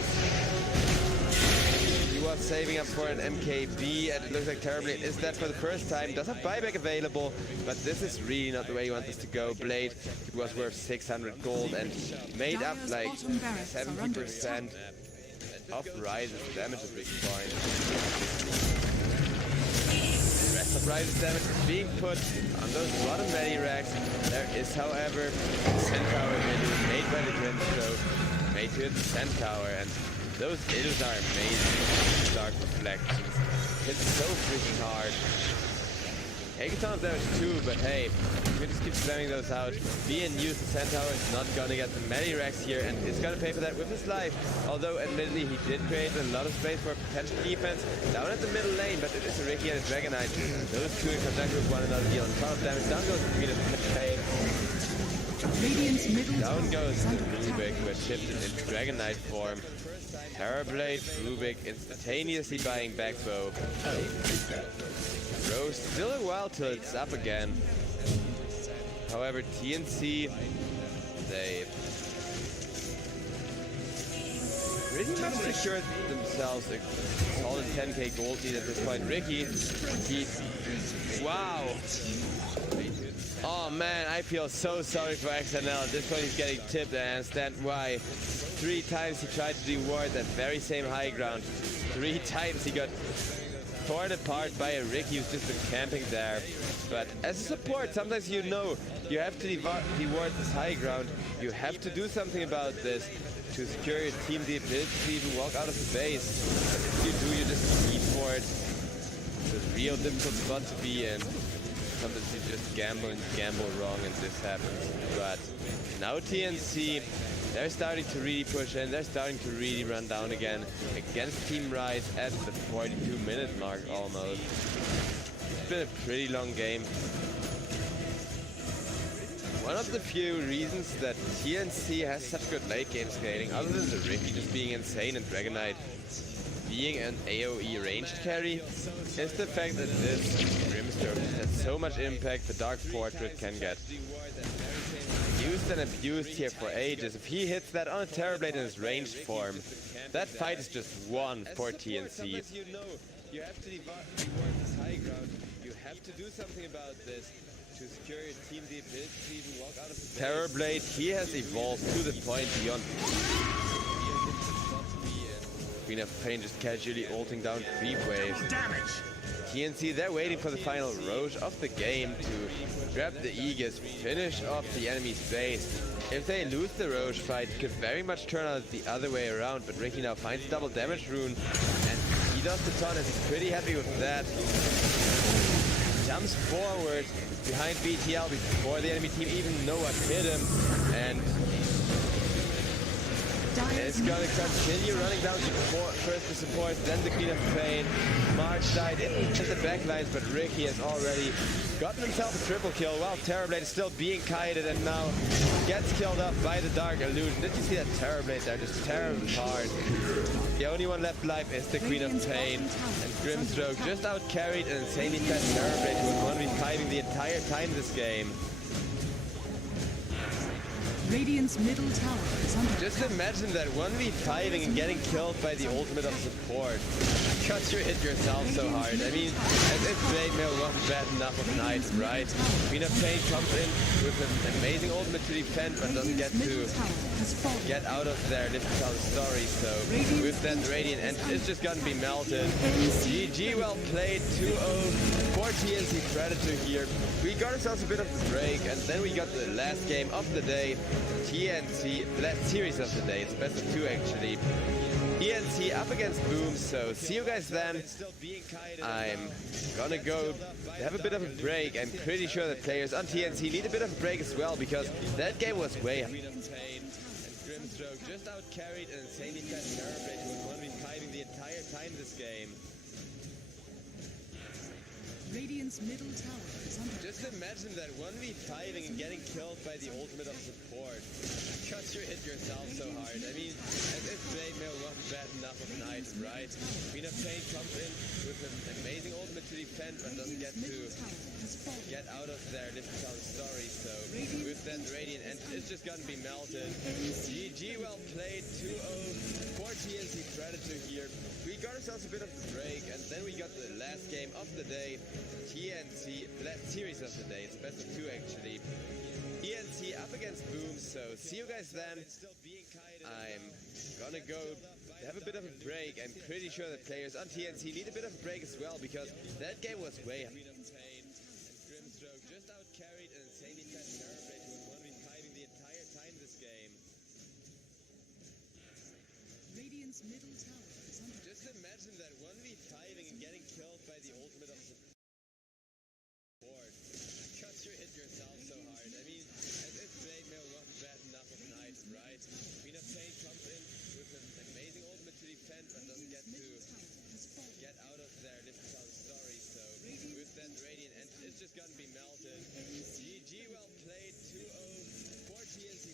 He was saving up for an MKB, and it looks like Terrorblade is dead for the first time. Does have buyback available, but this is really not the way you want this to go. Blade, it was worth 600 gold and made up like 70% of Ryze's damage at this point. The rest of Ryze's damage is being put on those bottom many racks. There is, however, the Centaur made by the Grimstroke, made to the Centaur, and those ills are amazing. Dark reflections. It's so freaking hard. Take a ton of damage too, but hey, you can just keep slamming those out. Being used the Centaur is not gonna get the many racks here, and is gonna pay for that with his life. Although admittedly he did create a lot of space for potential defense down at the middle lane, but it is a Ricky and a Dragonite. Those two in conjunction with one another deal a ton of damage. Down goes the Queen of Pain. Down goes the Rubik, who had shifted into Dragonite form. Terrorblade, Rubik instantaneously buying backbow. Rose still a while till it's up again. However, TNC, they pretty much secured themselves a solid 10k gold lead at this point. Ricky, wow. Oh man, I feel so sorry for XNL. At this point he's getting tipped, and I understand why. 3 times he tried to do ward that very same high ground. 3 times he got torn apart by a Ricky who's just been camping there. But as a support, sometimes you know you have to reward this high ground. You have to do something about this to secure your team the ability to even walk out of the base. But if you do, you just need for it. It's a real difficult spot to be in. Sometimes you just gamble and gamble wrong, and this happens. But now TNC, they're starting to really push in. They're starting to really run down again against Team Ryze at the 42-minute mark almost. It's been a pretty long game. One of the few reasons that TNC has such good late game scaling, other than the Ricky just being insane and Dragonite being an AoE ranged carry, is the fact that this Grimstroke has so much impact the Dark Portrait can get. Used and abused here for ages. If he hits that on a Terrorblade in his ranged form, that fight is just won for TNC. You have to reward this high ground. You have to do something about this to secure your team the ability to even walk out of the Terrorblade, he has evolved to the point beyond. Queen of Pain just casually ulting down creep waves. TNC, they're waiting for the final Roche of the game to grab the Aegis, finish off the enemy's base. If they lose the Roche fight, it could very much turn out the other way around, but Ricky now finds double damage rune, and he does the ton, and he's pretty happy with that. Jumps forward behind BTL before the enemy team even know what hit him, and It's gonna continue running down support, first the support, then the Queen of Pain. March died in just the backlines, but Ricky has already gotten himself a triple kill while Terrorblade is still being kited and now gets killed up by the Dark Illusion. Did you see that Terrorblade there? Just terribly hard. The only one left alive is the Queen of Pain, and Grimstroke just outcarried an insanely fast Terrorblade who was 1v5ing the entire time this game. Radiant's middle tower is under Just imagine that 1v5ing and getting killed by the ultimate of support. Because you hit yourself so hard. I mean, as if Blade Mail wasn't bad enough of an item, right? Queen of Pain comes in with an amazing ultimate to defend, but doesn't get to get out of there, live to tell the story. So with that Radiant, and it's just gonna be melted. GG, well played, 2-0 for TNC Predator here. We got ourselves a bit of a break, and then we got the last game of the day. TNC, the last series of the day, it's best of 2 actually. TNC up against Boom, so see you guys then. I'm gonna go have a bit of a break. I'm pretty sure the players on TNC need a bit of a break as well, because that game was way up. Grimstroke just outcarried an insanely fast Terrorblade who was 1v5ing the entire time this game. Radiant's middle tower is under Just imagine that 1v5ing and getting killed by the ultimate of support. Because you hit yourself so hard. I mean, as if Blade Mail wasn't bad enough of an item, right? Queen of Pain comes in with an amazing ultimate to defend, but doesn't get to get out of there, live to tell the story. So with that Radiant, and it's just gonna be melted. GG, well played, 2-0 for TNC Predator here. We got ourselves a bit of a break, and then we got the last game of the day. TNC, the last series of the day, it's best of 2 actually. TNC up against Boom, so see you guys then. I'm gonna go have a bit of a break. I'm pretty sure the players on TNC need a bit of a break as well, because that game was way